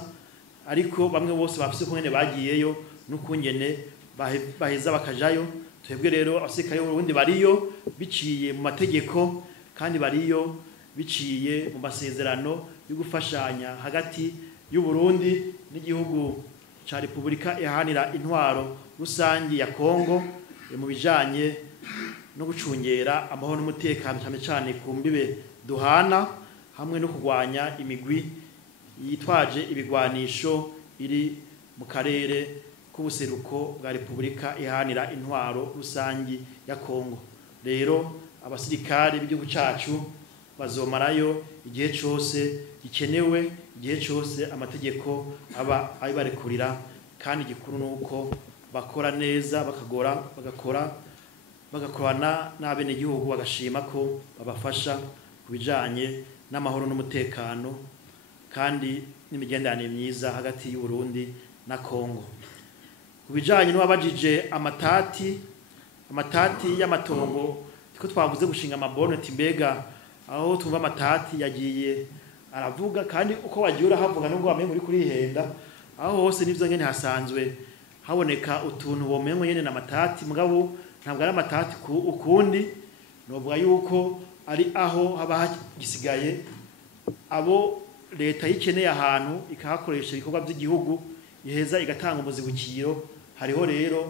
ariko bamwe bose bafise ko nyene bagiyeyo n'ukungene baheza bakajayo twebwe rero abasirikare b'u Burundi bariyo biciye mu mategeko kandi bariyo biciye mu masezerano yo gufashanya hagati y'u Burundi n'igihugu ca Republika iharanira intwaro rusangi ya Kongo mu bijanye no gucungera amahoro n'umutekano cyane ku mbibe duhana hamwe no kugwanya imigwi yitwaje ibigwanisho iri mu karere k'ubuseruko bwa Republika iharanira intwaro rusangi ya Kongo rero abasirikare b'igihugu cacu bazomarayo igihe cyose gikenewe igihe cyose amategeko aba ayibarekurira kandi gikuru nuko bakora neza bagakorana n'abene gihugu bagashima ko babafasha kubijanye n'amahoro n'umutekano kandi n'imigenderanire myiza hagati y'u Burundi na Kongo kubijanye n'abajije amatati y'amatongo tiko twavuze gushinga amaboneti mbega aho tumva amatati yagiye aravuga kandi uko wagiye urahavuga nubwo wamenye muri kurihenda aho hose nivyo nyene hasanzwe haboneka utuntu bomenye nyene n'amatati mugabo ntabwo ari amatati ukundi novuga yuko ari aho haba hagisigaye abo leta yikeneye ahantu ikahakoresha ibikorwa by'igihugu iheza igatanga umuzibukiro hariho rero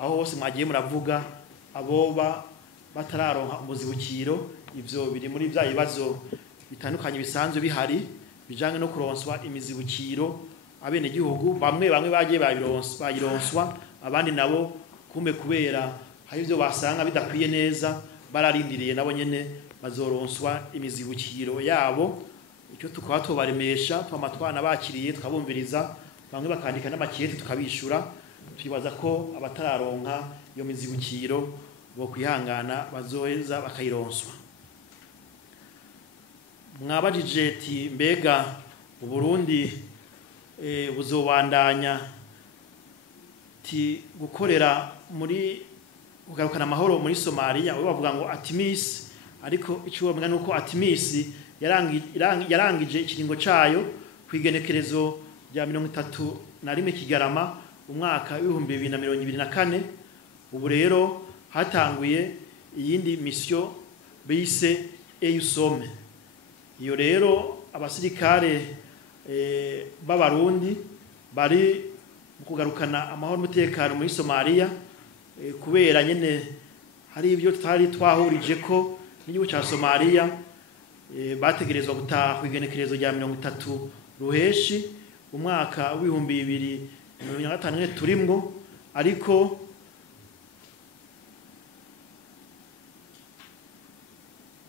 aho hose mwagiye muravuga aboba batararonka umuzibukiro ivyo biri muri bya bibazo bitandukanye bisanzwe bihari bijanye no kuronswa imizibukiro abene gihugu bamwe bagiye bayironswa abandi nabo kumbe kubera hari ivyo basanga bidakwiye neza bararindiriye nabo nyene bazoronswa imizibukiro yabo icyo tukaba tubaremesha twamatwana bakiriye tukabumviriza bamwe bakandika n'amakete tukabishura twibaza ko abatararonka iyo mizibukiro bo kwihangana bazoheza bakayironswa mwabajije ati mbega u Burundi buzobandanya ti gukorera muri kugarukana amahoro muri Somalia we bavuga ngo Atimis ariko icyo bamwe nuko Atimis yarangije ikiringo cayo kwigenekerezo rya 31 Kigarama umwaka w'ibihumbi 2024 ubu rero hatanguye iyindi mission bise EUSOM iyo rero abasirikare b'abarundi bari kugarukana amahoro n'umutekano muri Somalia kubera nyene hari ibyo twari twahurije ko n'igihugu cya Somalia bategerezwa gutaha kwigenekerezo rya 30 ruheshi umwaka w'ibihumbi 2025 turimwo, ariko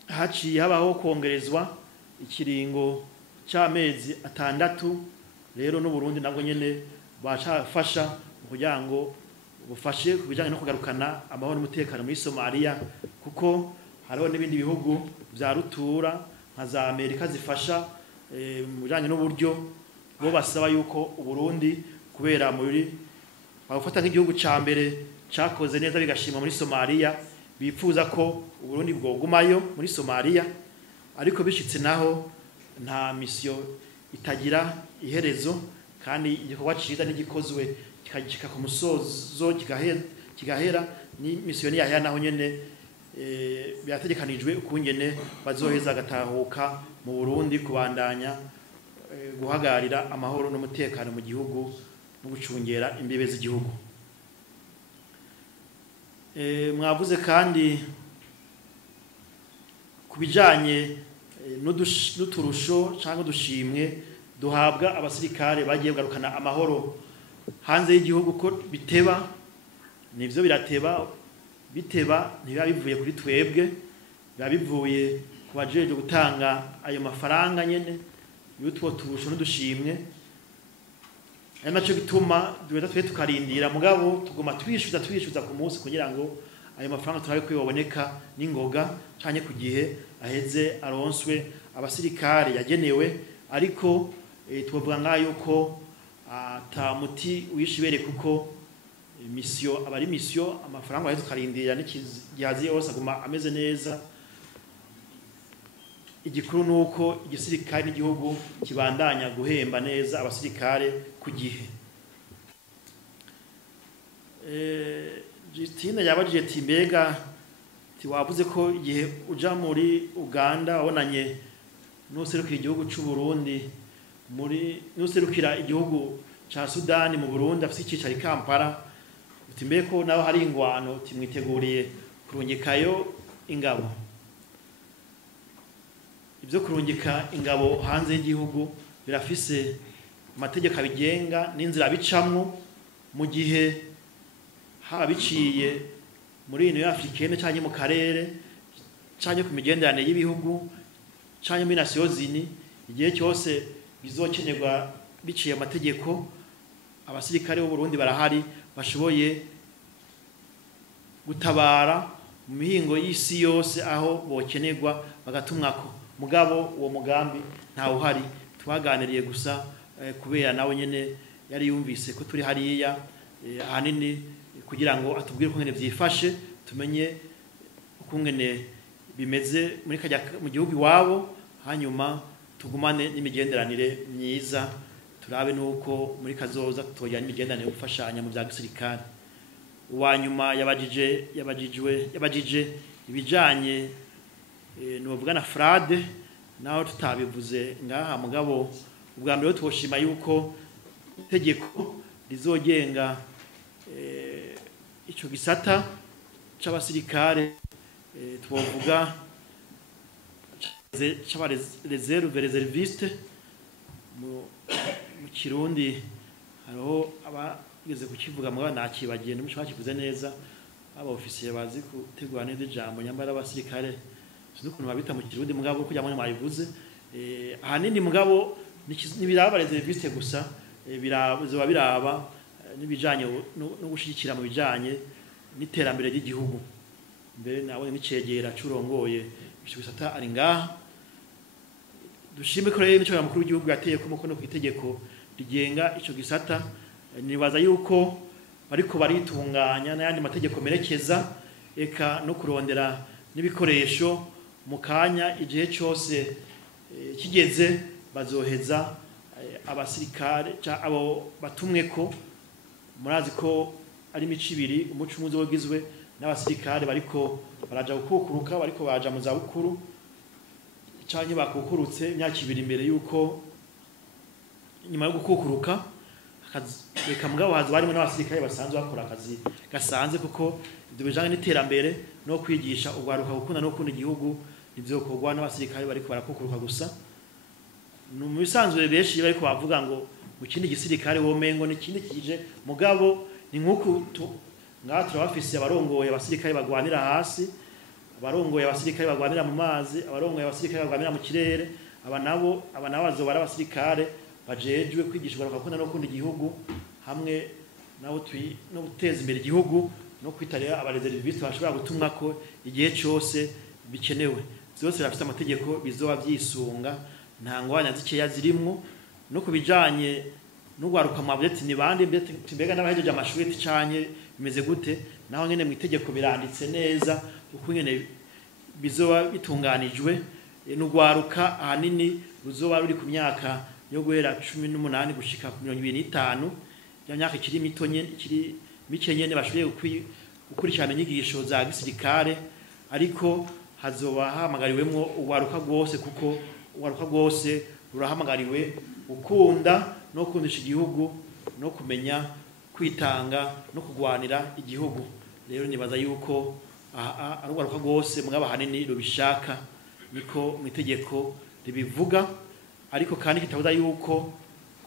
haciye habaho kongerezwa ikiringo cy'amezi 6. Rero no Burundi nabwo nyene bacafasha kugira ngo bufashe kubijanye no kugarukana amahoro n'umutekano muri Somalia, kuko hariho n'ibindi bihugu vya rutura nka za Amerika zifasha mu bijanye n'uburyo bo basaba yuko Uburundi kubera muri bagufata nk'igihugu ca mbere cakoze neza bigashima muri Somalia, bipfuza ko Uburundi bwogumayo muri Somalia, ariko bishitse naho nta mission itagira iherezo, kandi igikorwa ciza n'igikozwe kikagika ku musozo kigahera ni mission ya naho nyene byategekanijwe ukungene bazoheza gatahuka mu Burundi kubandanya guhagarira amahoro n'umutekano mu gihugu no gucungera imbibe z'igihugu. Mwavuze kandi kubijanye n'uturusho cyangwa dushimwe duhabwa abasirikare bagiye kugarukana amahoro hanze y'igihugu ko biteba, nivyo birateba, biteba ntibiba bivuye kuri twebwe, biba bivuye ku bajeje gutanga ayo mafaranga nyene y'utwo turusho n'udushimwe. Ari naco bituma duheza twe tukarindira, mugabo tuguma twishyuza ku munsi kugira ngo ayo mafaranga turabe ko yoboneka n'ingoga canke ku gihe aheze aronswe abasirikare yagenewe. Ariko tuvuga ngayo ko ata muti wishibere, kuko mission abari mission amafaranga aheze tukarindira n'ikigihazi yose aguma ameze neza. Igikuru nuko igisirikare n'igihugu kibandanya guhemba neza abasirikare ku gihe. Justine yabajije ati mbega wavuze ko igihe uja muri Uganda wabonanye n'userukira igihugu c'u Burundi n'userukira igihugu ca Sudani mu Burundi afite icicaro i Kampala, uti mbega ko naho hari ingwano timwiteguriye kurungikayo ingabo. Ibyo kurungika ingabo hanze y'igihugu birafise amategeko abigenga n'inzira bicamwo, mu gihe habiciye muri Union Africaine cyangwa mu karere cyangwa ku migenderanire y'ibihugu cyangwa muri Nations Unies, igihe cyose bizokenerwa biciye amategeko, abasirikare b'u Burundi barahari bashoboye gutabara mu mihingo y'isi yose aho bokenerwa bagatumwako. Mugabo uwo mugambi ntawe uhari, twaganiriye gusa kubera nawe nyene yari yumvise ko turi hariya ahanini kugira ngo atubwire uko ngene vyifashe, tumenye uko ngene bimeze muri mu gihugu iwabo, hanyuma tugumane n'imigenderanire myiza, turabe nuko muri kazoza tutojana imigenderanire gufashanya mu bya gisirikare. Uwanyuma yabajije ibijanye nuvuga na fraude, naho tutabivuze ngaha, mugabo ubwa mbere twoshima yuko itegeko rizogenga ico gisata c'abasirikare twovuga reserviste mu Kirundi, hariho abageze kukivuga mugabo nakibagiye n'umuco bakivuze neza, aba ofisiye bazi gutegura neza ijambo nyambara abasirikare sindukuntu babita mu Kirundi, mugabo kujya mu mayivuze ahanini, mugabo nibiraba reserviste gusa, bizoba biraba n'ibijanye no gushigikira mu bijanye n'iterambere ry'igihugu. Mbere nawe n'icegera curongoye bisata ari ngaha, dushime ko rero nico mukuru w'igihugu yateye ko mukono ku itegeko rigenga ico gisata. Nibaza yuko bariko baritunganya n'ayandi mategeko merekeza, eka no kurondera n'ibikoresho mu kanya igihe cyose kigeze bazoheza abasirikare abo batumwe ko. Murazi ko ari imico ibiri, umuco umwe uzogizwe n'abasirikare bariko baraja gukukuruka, bariko baja mu za bukuru canke bakukurutse imyaka ibiri imbere yuko nyuma yo gukukuruka reka mugabo hazo barimo n'abasirikare basanzwe bakora akazi gasanze kuko ibyo bijanye n'iterambere no kwigisha ugwaruka gukunda no gukunda igihugu ivyokorwa n'abasirikare bariko barakukuruka gusa no mu bisanzwe benshi bariko bavuga ngo mu kindi gisirikare womengo ni kindi kije mugabo ni nkuko ngaha turabafise abarongoye abasirikare bagwanira hasi abarongoye abasirikare bagwanira mu mazi abarongoye abasirikare bagwanira mu kirere abanabo bazobara abasirikare bajejwe kwigisha ugwaruka gukunda no gukunda igihugu hamwe nabo no guteza imbere igihugu no kwitarira abareserviste bashobora gutumwa ko igihe cyose bikenewe byose birafite amategeko bizoba byisunga nta ngwanya zikeya zirimwo no kubijanye n'ugwaruka mwabuze ni bande mbega n'abahejeje amashuri canye bimeze gute naho nyene mu itegeko biranditse neza uko nyene bizoba bitunganijwe n'ugwaruka ahanini ruzoba ruri ku myaka yo guhera 18 gushika ku 25 ya myaka ikiri mito nyene ikiri mike nyene bashoboye gukurikirana inyigisho za gisirikare ariko hazoba hamagariwemwo ugwaruka rwose kuko ugwaruka rwose rurahamagariwe gukunda no kundisha igihugu no kumenya kwitanga no kugwanira igihugu rero nibaza yuko ari ugwaruka rwose mugaba hanini rubishaka niko mu itegeko ribivuga ariko kandi kitabuza yuko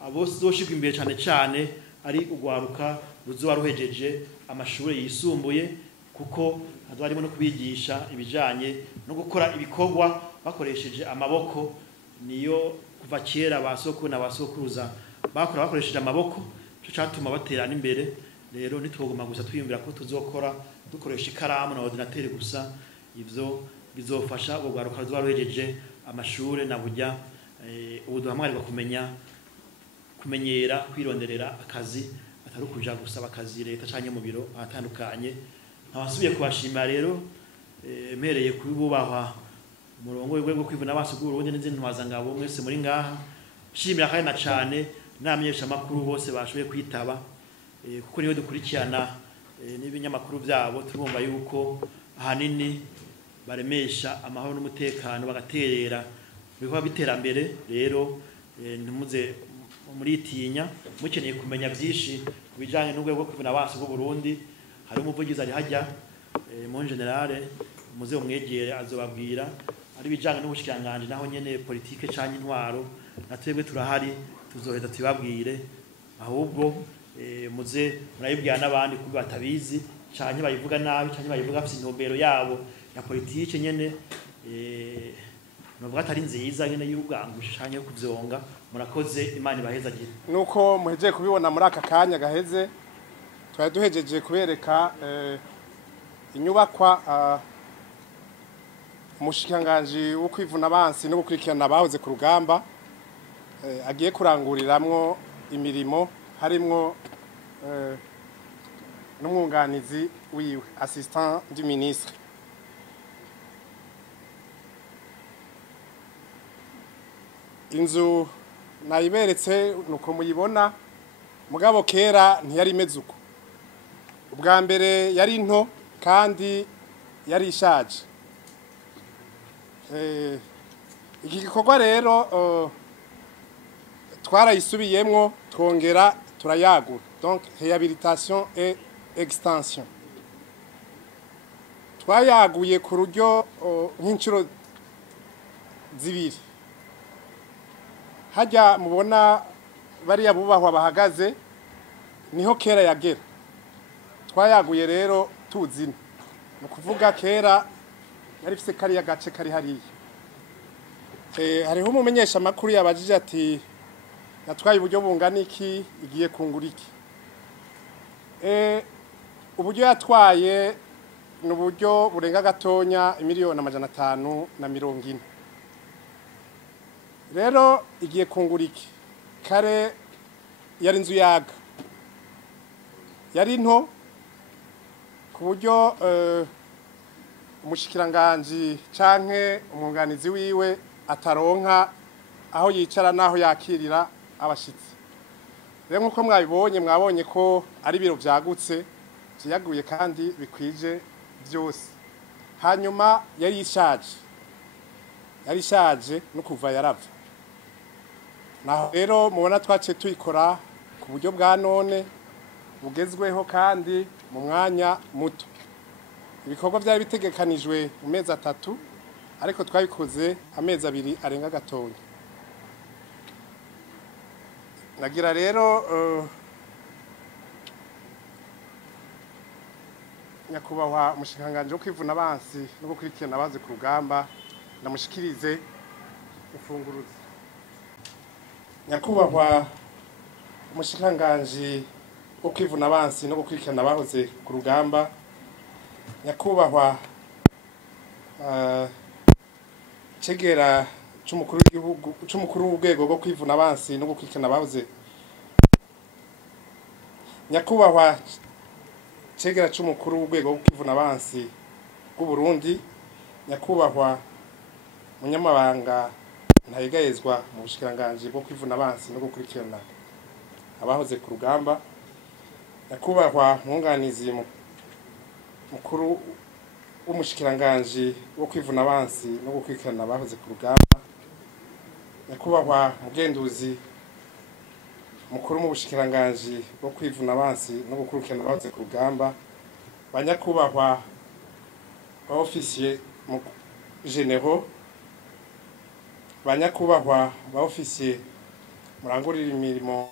abozoshigwa imbere cyane cyane ari ugwaruka ruzoba ruhejeje amashuri yisumbuye kuko hazo harimo no kubigisha ibijanye no gukora ibikorwa bakoresheje amaboko niyo kuva kera basoko na basokuruza bakora bakoresheje amaboko cyo cyatuma baterana imbere rero nitwogoma gusa twiyumvira ko tuzokora dukoresha ikaramu na ordinateur gusa ivyo bizofasha ugwaruka ruzoba ruhejeje amashuri na burya ubuduhamwarirwa kumenyera kwironderera akazi atari kuja gusaba akazi leta canke mu biro atandukanye abasubiye kubashimira rero mereye kububahwa murongo w'egwe kwivuna abasuguru ubundi n'izindi ntwazangabo mwese muri ngaha shimira kandi na cane namenyesha makuru bose bashoboye kwitaba kuko niwe dukurikirana n'ibinyamakuru byabo turumva yuko ahanini baremesha amahoro n'umutekano bagaterera biva biterambere rero ntimuze muritinya mukeneye kumenya byinshi kubijanye n'ugwego rwo kwivuna abasi bwo Burundi hari umuvugizi ari hajya mu generale muze umwegere azobabwira ari bijanye n'ubushikiranganje naho nyene politike canke intwaro natwebwe turahari tuzoheza tubabwire ahubwo muze murayibwira n'abandi kuko batabizi canke bayivuga nabi canke bayivuga afite intumbero yabo ya politike nyene novuga atari nziza nyene y'ubwangusha canke yo kuvyonga murakoze imana ibahezagira nuko muhejeje kubibona muri aka kanya gaheze twari duhejeje kubereka inyubakwa umushikiranganji wo kwivuna abansi no gukurikirana abahoze ku rugamba agiye kuranguriramwo imirimo harimwo n'umwunganizi wiwe assistant du ministre inzu nayiberetse nuko muyibona mugabo kera ntiyari imeze uko ubwa mbere yari nto kandi yari ishaje iki gikorwa rero twarayisubiyemwo twongera turayagura donc réhabilitation et extension twayaguye ku rujyo nk'incuro zibiri hajya mubona bariya bubahwa bahagaze niho kera yagera twayaguye rero tuzina no kuvuga kera yari ifite kariya gace kari hariya hariho umumenyesha makuru yabajije ati natwaye uburyo bungana iki igiye kungura iki uburyo yatwaye ni uburyo burenga gatonya miliyoni 540 rero igiye kungura iki kare yari inzu yaga yari nto ku buryo umushikiranganje canke umwunganizi wiwe ataronka aho yicara naho yakirira abashitsi rero nkuko mwabonye ko ari biro byagutse byaguye kandi bikwije byose hanyuma yari ishaje no kuva yarava naho rero mubona twace tuyikora ku buryo bwa none bugezweho kandi mu mwanya muto. Ibikorwa byari bitegekanijwe mu mezi 3 ariko twabikoze amezi 2 arenga gatonya. Nagira rero nyakubahwa umushikanganje wo kwivuna abansi no gukurikirana abaze ku rugamba namushikirize imfunguruzo. Nyakubahwa umushikanganje wo kwivuna abansi no gukurikirana abahoze ku rugamba, nyakubahwa cegera c'umukuru w'igihugu c'umukuru w'urwego rwo kwivuna abansi no gukurikirana abahoze, nyakubahwa cegera c'umukuru w'urwego rwo kwivuna abansi bw'u Burundi, nyakubahwa munyamabanga ntayegayezwa mu bushikiranganje bwo kwivuna abansi no gukurikirana abahoze ku rugamba, nyakubahwa mwunganizi mukuru w'umushikiranganje wo kwivuna abansi no gukurikirana abahoze ku rugamba, nyakubahwa mugenduzi mukuru mu bushikiranganje bwo kwivuna abansi no gukurikirana abahoze ku rugamba, banyakubahwa ba officier généraux, banyakubahwa ba officier murangurira imirimo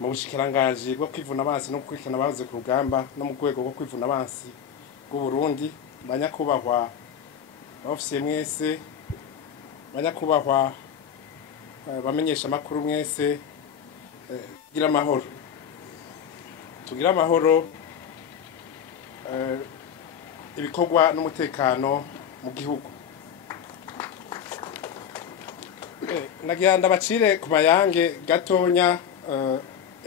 mu bushikiranganje bwo kwivuna abansi no gukurikirana abahoze ku rugamba no mu rwego rwo kwivuna abansi bw'u Burundi, banyakubahwa ba officier mwese, banyakubahwa bamenyesha makuru mwese, gira amahoro. Tugira amahoro ibikorwa n'umutekano mu gihugu. Nagira ndabacire ku mayange gatonya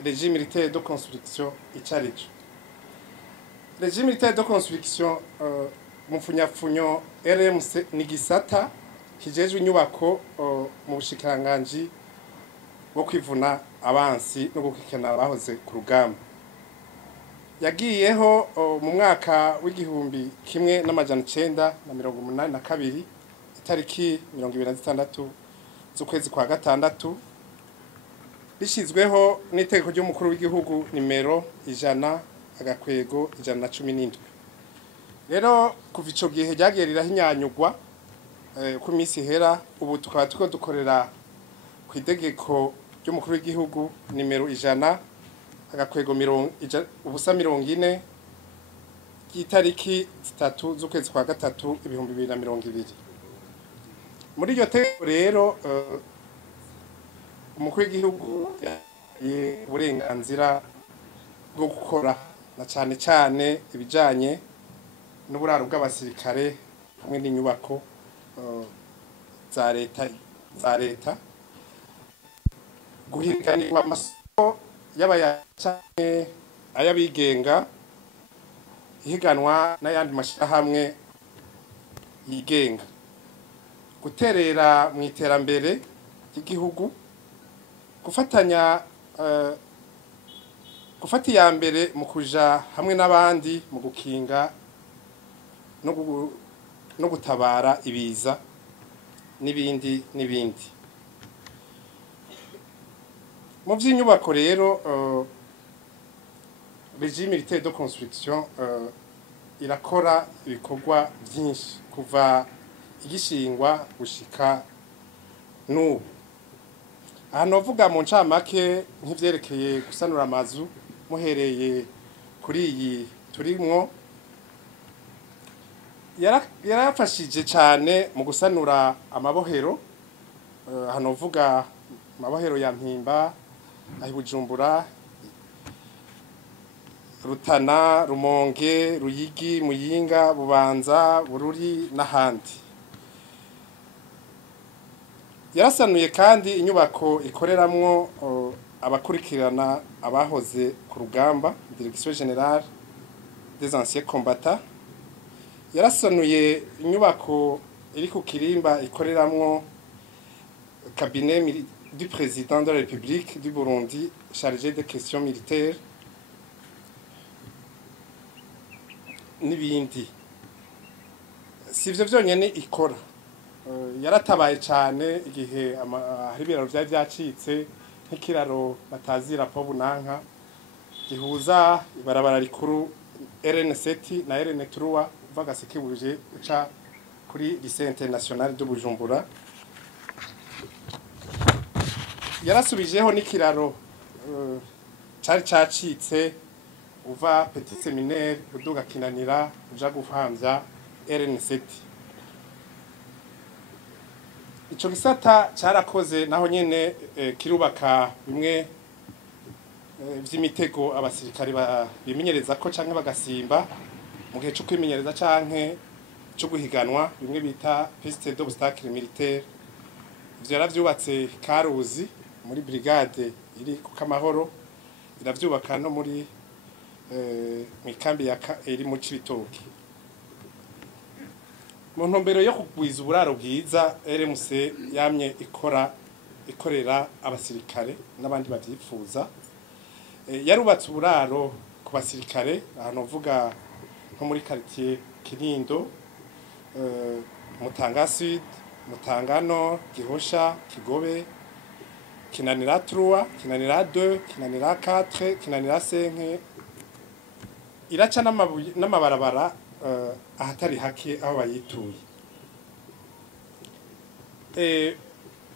régime militaire de construction icarico. Régime militaire de construction mupfunyafunyo RMC ni gisata kijejwe inyubako mu bushikiranganje bwo kwivuna abansi no gukurikirana abahoze ku rugamba. Yagiyeho mu mwaka w'igihumbi kimwe n'amajana 982 itariki 26 z'ukwezi kwa gatandatu, bishizweho n'itegeko ry'umukuru w'igihugu nimero 100/117. Rero kuva ico gihe ryagiye rirahinyanyugwa ku minsi hera, ubu tukaba tuko dukorera ku itegeko ry'umukuru w'igihugu nimero 100/40 itariki 3 z'ukwezi kwa gatatu 2020. Muri iryo tegeko rero umukuru w'igihugu uburenganzira bwo gukora na cyane cyane ibijanye n'uburaro bw'abasirikare hamwe n'inyubako za leta guhiganirwa amasoko y'abayacane ayabigenga, ihiganwa n'ayandi mashirahamwe yigenga, guterera mu iterambere ry'igihugu, gufata iya mbere mu kuja hamwe n'abandi mu gukinga no gutabara ibiza n'ibindi n'ibindi. Mu vy'inyubako rero régime militaire de construction irakora ibikorwa byinshi kuva igishingwa gushika n'ubu. Aha novuga mu ncamake nk'ivyerekeye gusanura amazu, muhereye kuri iyi turimwo, yarafashije cyane mu gusanura amabohero. Aha novuga amabohero ya Mpimba, ahi Bujumbura, Rutana, Rumonge, Ruyigi, Muyinga, Bubanza, Bururi n'ahandi. Yarasanuye kandi inyubako ikoreramwo abakurikirana abahoze ku rugamba, Direction Générale des Anciens Combattants. Yarasanuye inyubako iri ku Kirimba ikoreramwo cabinet du président de la République du Burundi chargé des questions militaires n'ibindi. Sivyo vyonyene ikora, yaratabaye cyane igihe hari ibiraro byari byacitse nk'ikiraro batazira po bunanka gihuza ibarabara rikuru RN7 na RN3 uva Gasekebuje uca kuri lycée international de Bujumbura. Yarasubijeho n'ikiraro cari cacitse uva Petit Séminaire uduga Kinanira uja guhamvya RN7. Ico gisata carakoze naho nyene kirubaka bimwe vy'imitego abasirikare bimenyereza ko canke bagasimba mu gihe cyo kwimenyereza canke cyo guhiganwa bimwe bita piste d'obstacle militaire. Ivyo yaravyubatse Karuzi muri brigade iri ku Kamahoro, iravyubaka no muri mikambi iri mu Cibitoke. Mu ntumbero yo kugwiza uburaro bwiza, RMC yamye ikorera abasirikare n'abandi bavyifuza. Yarubatse uburaro ku basirikare ahantu uvuga nko muri quartier Kinindo, Mutanga Sud, Mutanga Nord, Gihosha, Kigobe, Kinanira 3, Kinanira 2, Kinanira 4, Kinanira 5. Iraca n'amabarabara ahatari hake aho bayituye.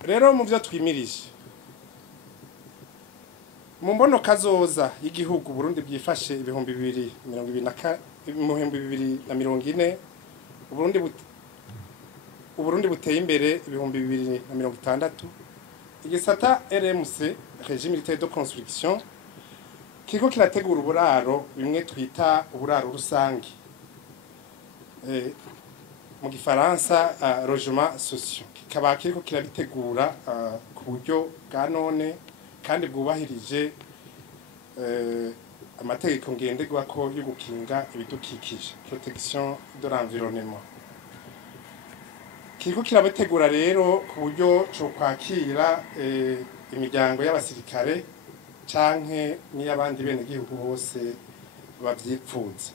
Rero mu byo twimirije mu mbono kazoza y'igihugu Burundi byifashe 2040 Uburundi buteye imbere 2060. Igisata RMC Régime Militaire de Construction kiko kirategura uburaro bimwe twita uburaro rusangi mu gifaransa logement social, kikaba kiriko kirabitegura ku buryo bwa none kandi bwubahirije amategeko ngenderwako yo gukinga ibidukikije, protection de l'environnement. Kiriko kirabitegura rero ku buryo cyo kwakira imiryango y'abasirikare canke n'iyabandi bene gihugu bose bavyipfuza.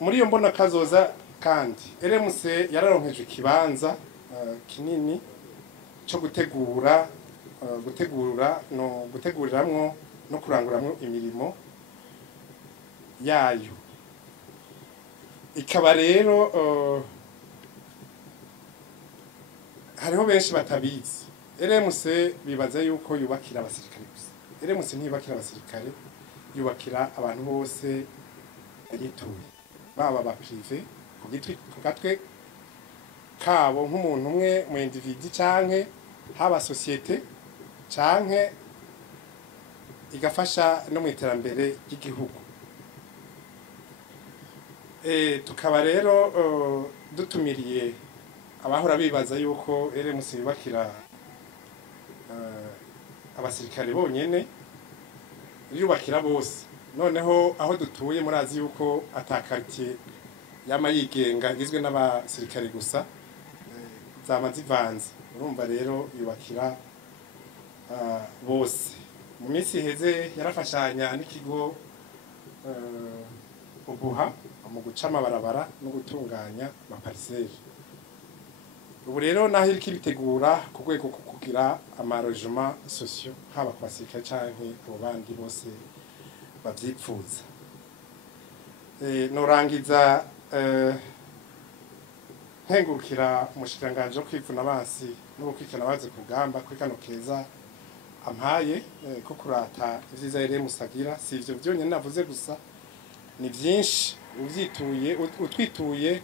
Muri iyo mbona kazoza kandi RMC yararonkeje ikibanza kinini cyo guteguriramwo no kuranguramwo imirimo yayo. Ikaba rero hariho benshi batabizi, RMC bibaza yuko yubakira abasirikare gusa. RMC ntiyubakira abasirikare, yubakira abantu bose yituye, baba ba privé ku gatwe kabo nk'umuntu umwe mu individu canke haba societe canke igafasha no mu iterambere ry'igihugu. Tukaba rero dutumiriye abahora bibaza yuko RMC yubakira abasirikare bonyene, yubakira bose. Noneho aho dutuye murazi yuko atakartie yama yigenga igizwe n'abasirikare gusa, zama zivanze. Urumva rero yubakira bose. Mu minsi iheze yarafashanya n'ikigo ubuha mu guca amabarabara no gutunganya amapariseri. Ubu rero naho iriko ibitegura ku rwego ko kugira amarogement sociaux haba ku basirikare canke abo bandi bose bavyipfuza. Norangiza nkengurukira umushikiranganje wo kwivuna abansi no gukwikana abaze kugamba kuri kano keza ampaye ko kurata ivyiza RMC agira. Si ivyo byonyene navuze gusa, ni vyinshi utwituye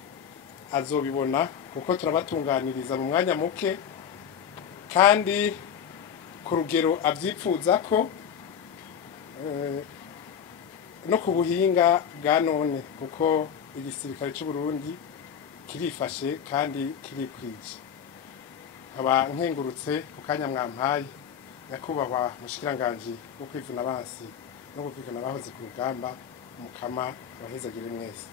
azobibona kuko turabatunganiriza mu mwanya muke kandi ku rugero avyipfuza ko no ku buhinga bwa none, kuko igisirikare cy'u Burundi kirifashe kandi kirikwije. Nkaba nkengurutse ku kanya mwampaye nyakubahwa mushikiranganje wo kwivuna abansi no gukwikana abahoze ku rugamba, Mukama abahezagire mwese.